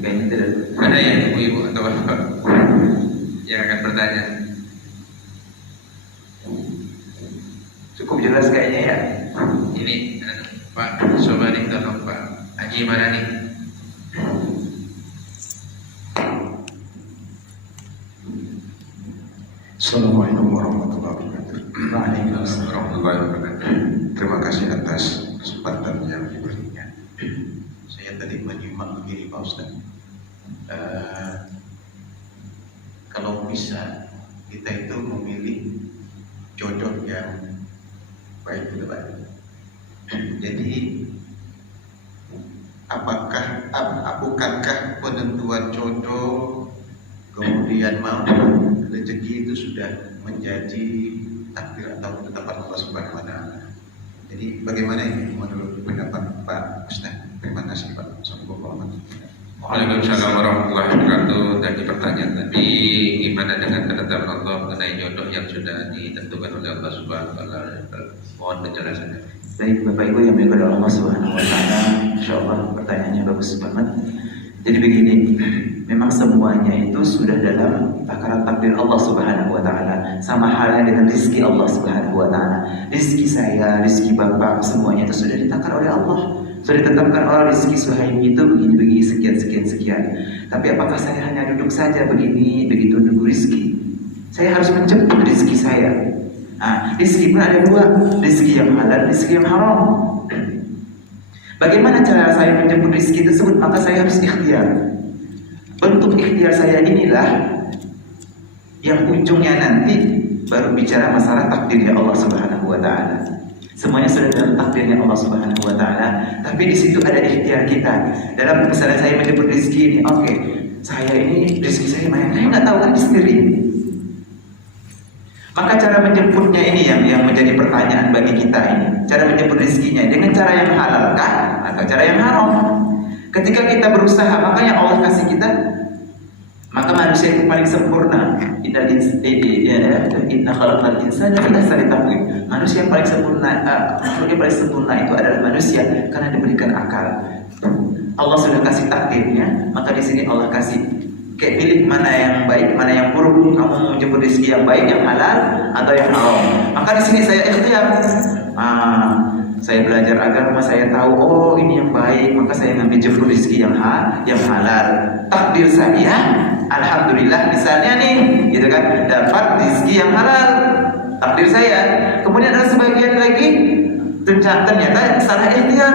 Kayaknya tidak Ada yang ibu-ibu atau bapak yang akan bertanya? cukup jelas kayaknya ya. Ini Pak Sobari, tolong Pak Haji mana nih? Assalamualaikum warahmatullahi wabarakatuh. Waalaikumsalam warahmatullahi wabarakatuh. Terima kasih atas kesempatan yang diberikan. Saya tadi menyimak begini Pak Ustaz. Kalau bisa kita itu memilih jodoh yang baik ke depan. Jadi bukankah penentuan jodoh kemudian mau rezeki itu sudah menjadi takdir atau ketetapan Allah Subhanahu wa taala. Jadi bagaimana ini menurut pendapat Pak Ustaz? Terima kasih Pak. Waalaikumsalam warahmatullahi wabarakatuh. Tadi pertanyaan tadi, gimana dengan ketetapan Allah mengenai jodoh yang sudah ditentukan oleh Allah Subhanahu wa taala? Mohon penjelasannya. Baik Bapak Ibu yang berkenan Allah Subhanahu wa taala, insyaallah pertanyaannya bagus banget. Jadi begini, memang semuanya itu sudah dalam takaran takdir Allah Subhanahu wa taala. Sama halnya dengan rezeki Allah Subhanahu wa taala. Rezeki saya, rezeki Bapak, semuanya itu sudah ditakar oleh Allah. Sudah ditetapkan oleh rezeki Suhaimi itu begini-begini sekian. Tapi apakah saya hanya duduk saja begini, begitu nunggu rezeki? Saya harus menjemput rezeki saya. Rezeki pun ada dua, rezeki yang halal, rezeki yang haram. Bagaimana cara saya menjemput rezeki tersebut? Maka saya harus ikhtiar. Bentuk ikhtiar saya inilah yang ujungnya nanti baru bicara masalah takdirnya Allah Subhanahu wa taala. Semuanya sudah dalam takdirnya Allah Subhanahu wa taala, tapi di situ ada ikhtiar kita. Dalam misalnya saya menjemput rezeki ini, oke, saya ini rezeki saya mana? Saya nggak tahu kan istri. Maka cara menjemputnya ini yang menjadi pertanyaan bagi kita ini. Cara menjemput rezekinya dengan cara yang halal kah atau cara yang haram? Ketika kita berusaha, maka yang Allah kasih kita, maka manusia itu paling sempurna. Inna khalaqnal insana fi ahsani taqwim. Manusia yang paling sempurna, makhluk yang paling sempurna itu adalah manusia karena diberikan akal. Allah sudah kasih takdirnya, maka di sini Allah kasih kayak pilih mana yang baik, mana yang buruk. Kamu mau menjemput rezeki yang baik, yang halal atau yang haram. Maka di sini saya ikhtiar. Saya belajar agama, saya tahu oh ini yang baik, maka saya ngambil jemput rezeki yang halal. Takdir saya, alhamdulillah misalnya nih, gitu kan, dapat rezeki yang halal. Takdir saya. Kemudian ada sebagian lagi ternyata salah ikhtiar,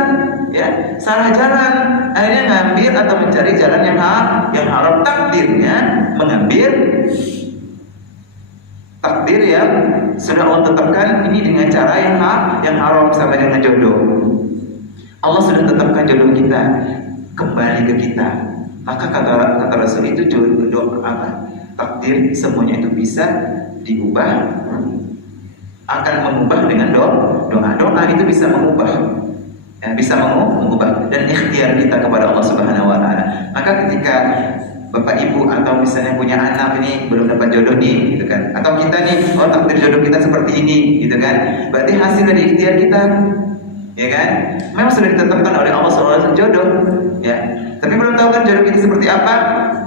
ya, salah jalan. Akhirnya ngambil atau mencari jalan yang haram. Takdirnya mengambil takdir yang sudah Allah tetapkan ini dengan cara yang haram sama dengan jodoh. Allah sudah tetapkan jodoh kita kembali ke kita. Maka kata Rasul itu jodoh apa? Takdir semuanya itu bisa diubah, akan mengubah dengan doa itu bisa mengubah, ya, bisa mengubah dan ikhtiar kita kepada Allah Subhanahu Wa Taala. Maka ketika Bapak Ibu atau misalnya punya anak ini belum dapat jodoh nih, gitu kan? Atau kita nih, oh takdir jodoh kita seperti ini, gitu kan? Berarti hasil dari ikhtiar kita, ya kan? Memang sudah ditetapkan oleh Allah SWT jodoh, ya. Tapi belum tahu kan jodoh kita seperti apa?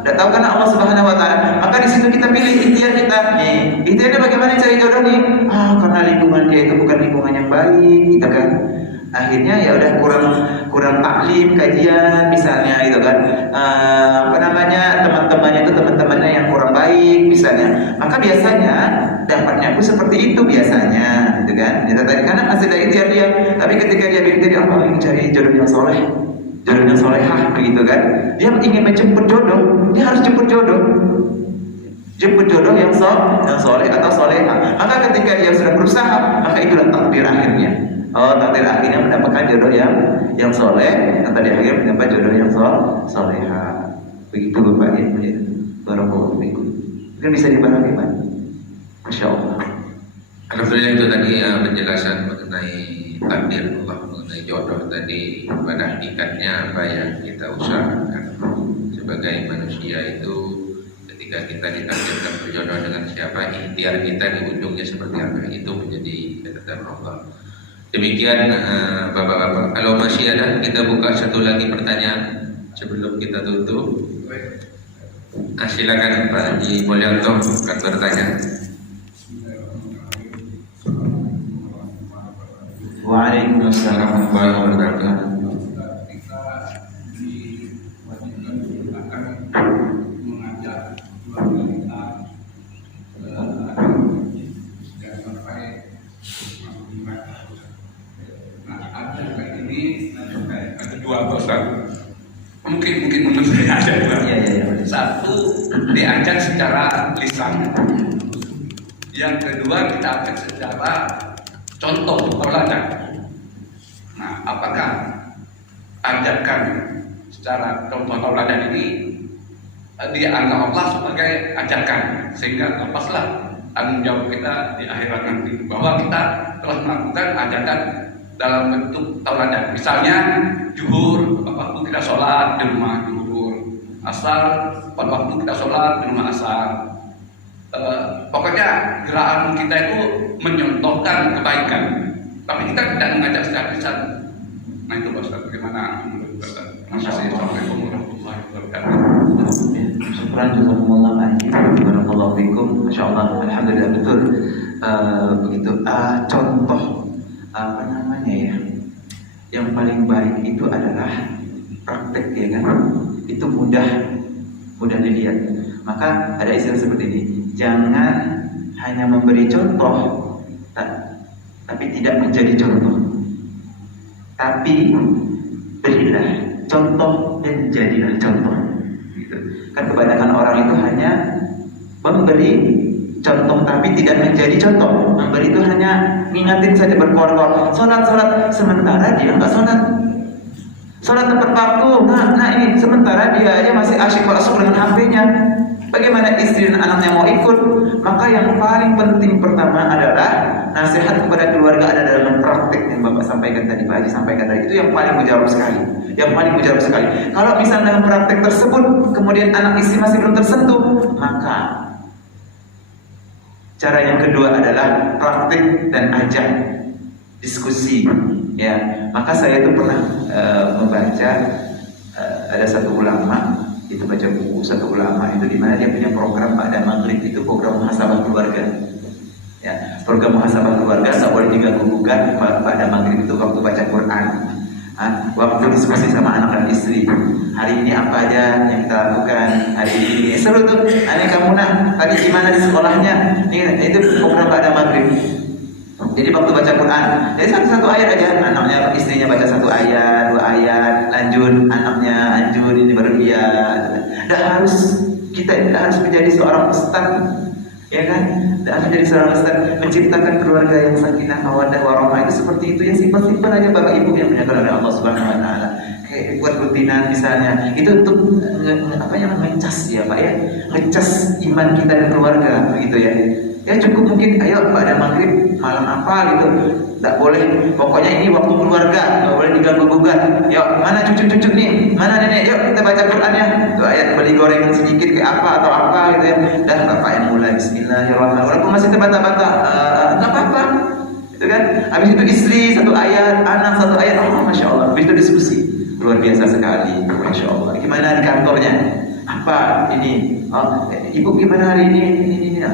Tidak tahu kan Allah Subhanahu Wa Taala. Maka di situ kita pilih ikhtiar kita. Nih, ikhtiarnya bagaimana cari jodoh nih? Karena lingkungan dia itu bukan lingkungan yang baik, gitu kan? Akhirnya ya udah kurang taklim kajian misalnya gitu kan, teman-temannya itu teman-temannya yang kurang baik misalnya, maka biasanya dapatnya pun seperti itu biasanya gitu kan, ya, tadi karena hasil dari ikhtiar dia. Tapi ketika dia berpikir Allah ingin cari jodoh yang soleh, jodoh yang solehah begitu kan, dia ingin menjemput jodoh, dia harus jemput jodoh yang soleh atau solehah. Maka ketika dia sudah berusaha, maka itulah takdir akhirnya. Takdir akhirnya mendapatkan jodoh yang soleh, yang tadi akhirnya mendapat jodoh yang solehah. Begitu Bapak Ibu ya. Barakallahu fikum. Mungkin bisa dipahami Pak. Masya Allah. Alhamdulillah itu tadi penjelasan mengenai takdir Allah, mengenai jodoh tadi. Pada hakikatnya apa yang kita usahakan sebagai manusia itu, ketika kita ditakdirkan berjodoh dengan siapa, ikhtiar kita di ujungnya seperti apa, itu menjadi catatan Allah. Demikian Bapak-bapak. Kalau masih ada, kita buka satu lagi pertanyaan sebelum kita tutup. Silakan Pak Haji Mulyanto akan bertanya. Waalaikumsalam warahmatullahi wabarakatuh. Dua Ustaz. Mungkin menurut saya ada dua. Satu, diajak secara lisan. Yang kedua, kita ajak secara contoh tauladan. Nah, apakah ajakan secara contoh tauladan ini dianggap Allah sebagai ajakan, sehingga lepaslah tanggung jawab kita di akhirat nanti bahwa kita telah melakukan ajakan dalam bentuk tauladan. Misalnya zuhur, waktu kita sholat di rumah zuhur, asar, pada waktu kita sholat di rumah asar. Pokoknya gerakan kita itu menyontohkan kebaikan, tapi kita tidak mengajak secara lisan. Nah itu Ustaz, bagaimana menurut Ustaz? Terima kasih. Assalamualaikum warahmatullahi wabarakatuh. Syukran jazakumullah khairan. Barakallahu fikum. Masyaallah, alhamdulillah betul. Begitu. Contoh apa namanya ya? Yang paling baik itu adalah praktek, ya kan? Itu mudah dilihat. Maka ada istilah seperti ini. Jangan hanya memberi contoh, tapi tidak menjadi contoh. Tapi berilah contoh dan jadilah contoh. Gitu. Kan kebanyakan orang itu hanya memberi contoh tapi tidak menjadi contoh. Memberi itu hanya ngingetin saja berkor-kor. Sholat, sementara dia nggak sholat. Sholat tepat waktu. Nah ini sementara dia aja masih asyik dengan HP-nya. Bagaimana istri dan anaknya mau ikut? Maka yang paling penting pertama adalah nasihat kepada keluarga ada dalam praktek yang Bapak sampaikan tadi, Pak Haji sampaikan tadi. Itu yang paling mujarab sekali. Kalau misalnya dalam praktek tersebut kemudian anak istri masih belum tersentuh, maka cara yang kedua adalah praktik dan ajak diskusi. Ya, maka saya itu pernah membaca ada satu ulama. Itu baca buku satu ulama itu di mana dia punya program pada maghrib, itu program muhasabah keluarga. Ya, program muhasabah keluarga tak boleh diganggu-gugat pada maghrib itu waktu baca Quran. Waktu diskusi sama anak dan istri. Hari ini apa aja yang kita lakukan? Hari ini seru tuh. Aneh kamu tadi gimana di sekolahnya? Itu program pada maghrib. Jadi waktu baca Quran, jadi satu ayat aja, anaknya istrinya baca satu ayat, dua ayat, lanjut anaknya, lanjut ini baru dia. Kita harus menjadi seorang ustaz, ya kan? Dan menjadi seorang ustaz menciptakan keluarga yang sakinah, mawaddah, warahmah itu seperti itu, yang simpel-simpel aja Bapak Ibu yang dimuliakan oleh Allah Subhanahu wa taala. Kayak buat rutinan misalnya, itu untuk ngecas ya Pak ya, ngecas iman kita dan keluarga begitu ya. Ya cukup mungkin ayo pada maghrib malam apa gitu, tidak boleh, pokoknya ini waktu keluarga, tidak boleh diganggu-gugat. Yuk mana cucu-cucu nih, mana nenek, yuk kita baca Quran ya, tuh ayat beli gorengan sedikit ke apa atau apa gitu ya. Dah bapak yang mulai Bismillahirrahmanirrahim, walaupun masih terbata-bata, nggak apa-apa gitu kan. Habis itu istri satu ayat, anak satu ayat, oh masya Allah. Habis itu diskusi luar biasa sekali, masya Allah. Gimana di kantornya, apa ini, oh, ibu gimana hari ini ya,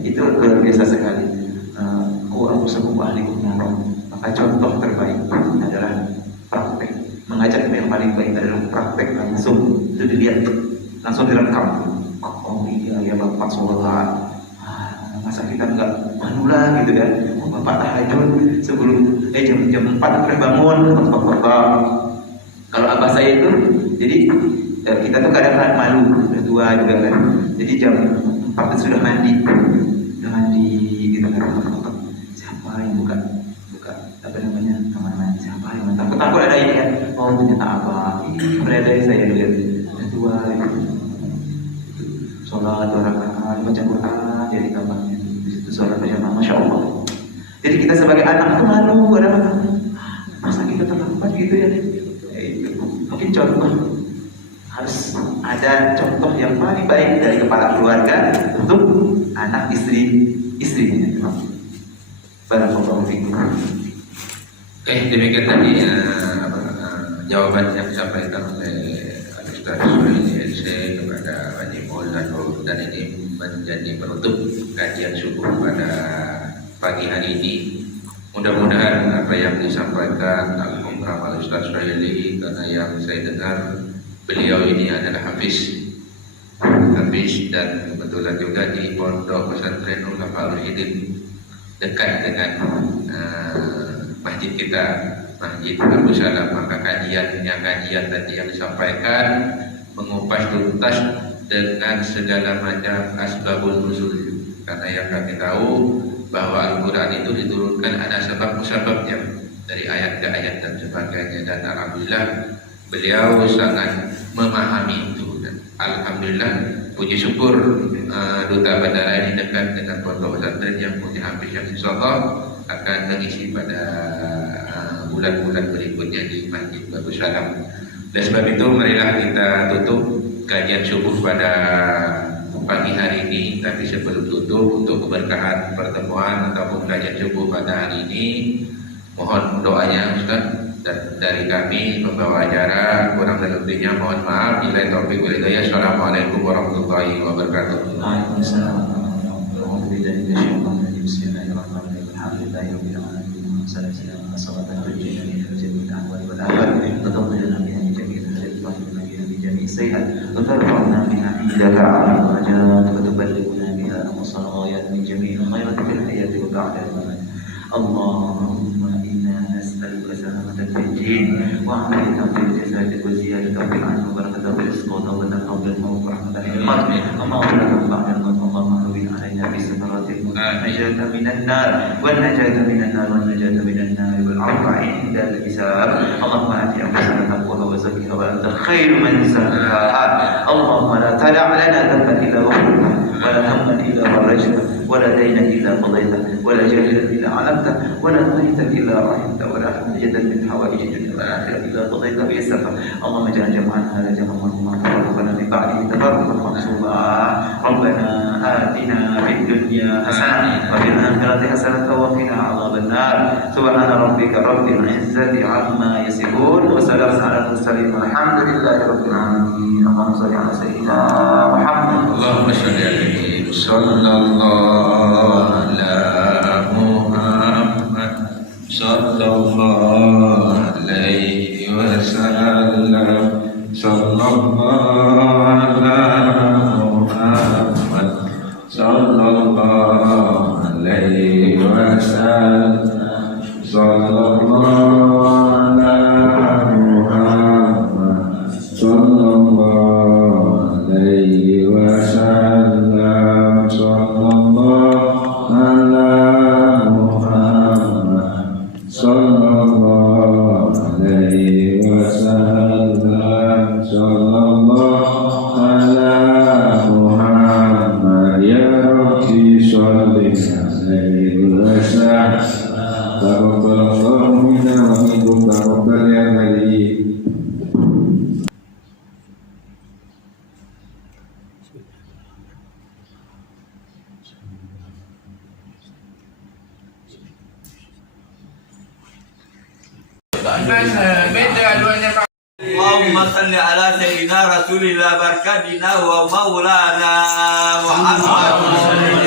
itu luar biasa sekali. Aku semua ahli umum, maka contoh terbaik adalah praktek. Mengajak yang paling baik adalah praktek langsung, itu dilihat, langsung direkam. Oh iya ya bapak sholat, masa kita nggak manulah gitu kan? Oh, bapak tahajud sebelum jam 4 udah bangun, bapak. Kalau abah saya itu, jadi kita tuh kadang-kadang malu, udah tua juga kan. Jadi jam 4 sudah mandi gitu kan. Siapa yang buka apa namanya kamar mandi, siapa yang takut ada ini kan. Oh ternyata apa ini berada saya lihat udah tua gitu. Sholat 2 rakaat baca Quran jadi kamarnya di situ sholat berjamaah, masya Allah. Jadi kita sebagai anak itu malu, ada masa kita terlambat gitu ya. Mungkin contoh, harus ada contoh yang paling baik dari kepala keluarga untuk anak istrinya. Barakallahu fikum. Oke, demikian tadi jawaban yang disampaikan oleh Ustaz SC kepada Pak Jimol, dan ini menjadi penutup kajian subuh pada pagi hari ini. Mudah-mudahan apa yang disampaikan oleh Ustaz Suhaili, karena yang saya dengar beliau ini adalah Hafiz dan kebetulan juga di Pondok Pesantren Ulama Al-Hidin dekat dengan masjid kita, Masjid Abu Salam. Maka kajian tadi yang disampaikan mengupas tuntas dengan segala macam asbabun nuzul, karena yang kami tahu bahwa Al-Quran itu diturunkan ada sebab-musababnya dari ayat ke ayat dan sebagainya, dan alhamdulillah beliau sangat memahami itu. Dan alhamdulillah puji syukur Duta Bandara ini dekat dengan pondok pesantren yang punya Hafiz yang insyaallah akan mengisi pada bulan-bulan berikutnya di Masjid Abu Salam. Dan sebab itu marilah kita tutup kajian subuh pada pagi hari ini. Tapi sebelum tutup, untuk keberkahan pertemuan ataupun kajian subuh pada hari ini, mohon doanya Ustaz. Dan dari kami pembawa acara, kurang lebihnya mohon maaf. Bila taufik wal hidayah. Assalamualaikum warahmatullahi wabarakatuh. Waalaikumsalam warahmatullahi wabarakatuh. Bismillahirrahmanirrahim. Alhamdulillahirabbil alamin. Wassalatu wassalamu ala rasulillah wa ala alihi wa sahbihi وترفعنا بها عندك أعلى الدرجات وتبلغنا بها أقصى الغايات من جميع الخيرات في الحياة وبعد الممات. اللهم إنا نسألك سلامة في الدين وعافية في الجسد وزيادة في العلم وبركة في الرزق وتوبة قبل الموت ورحمة في الموت. اللهم لا تنفع الموت. اللهم هون علينا بسفرات الموت والنجاة من النار والنجاة من النار والعفو عند الحساب. اللهم آت أنفسنا تقواها وزكها وأنت خير من زكاها. اللهم لا تدع لنا ذنبا إلا غفرته ولا هما إلا فرجته ولا دينا إلا قضيته ولا جاهلا إلا علمته ولا ميتا إلا رحمته ولا حاجة من حوائج الدنيا والآخرة إلا قضيتها بيسرها. اللهم اجعل جمعنا هذا جمعا مرحوما تفرقنا من بعده تفرقا مقصودا. ربنا آتنا في الدنيا حسنة وفي الآخرة حسنة وقنا عذاب النار. سبحان ربك رب العزة عما يصفون وسلام على المرسلين والحمد لله رب العالمين. اللهم صل على سيدنا محمد. اللهم صل عليه صلى الله على محمد صلى الله عليه وسلم صلى الله على محمد صلى الله عليه وسلم صلى الله على محمد صلى الله عليه وسلم صلى الله Allahumma salli ala sayyidina Rasulillah barkadina wa maulana Muhammad.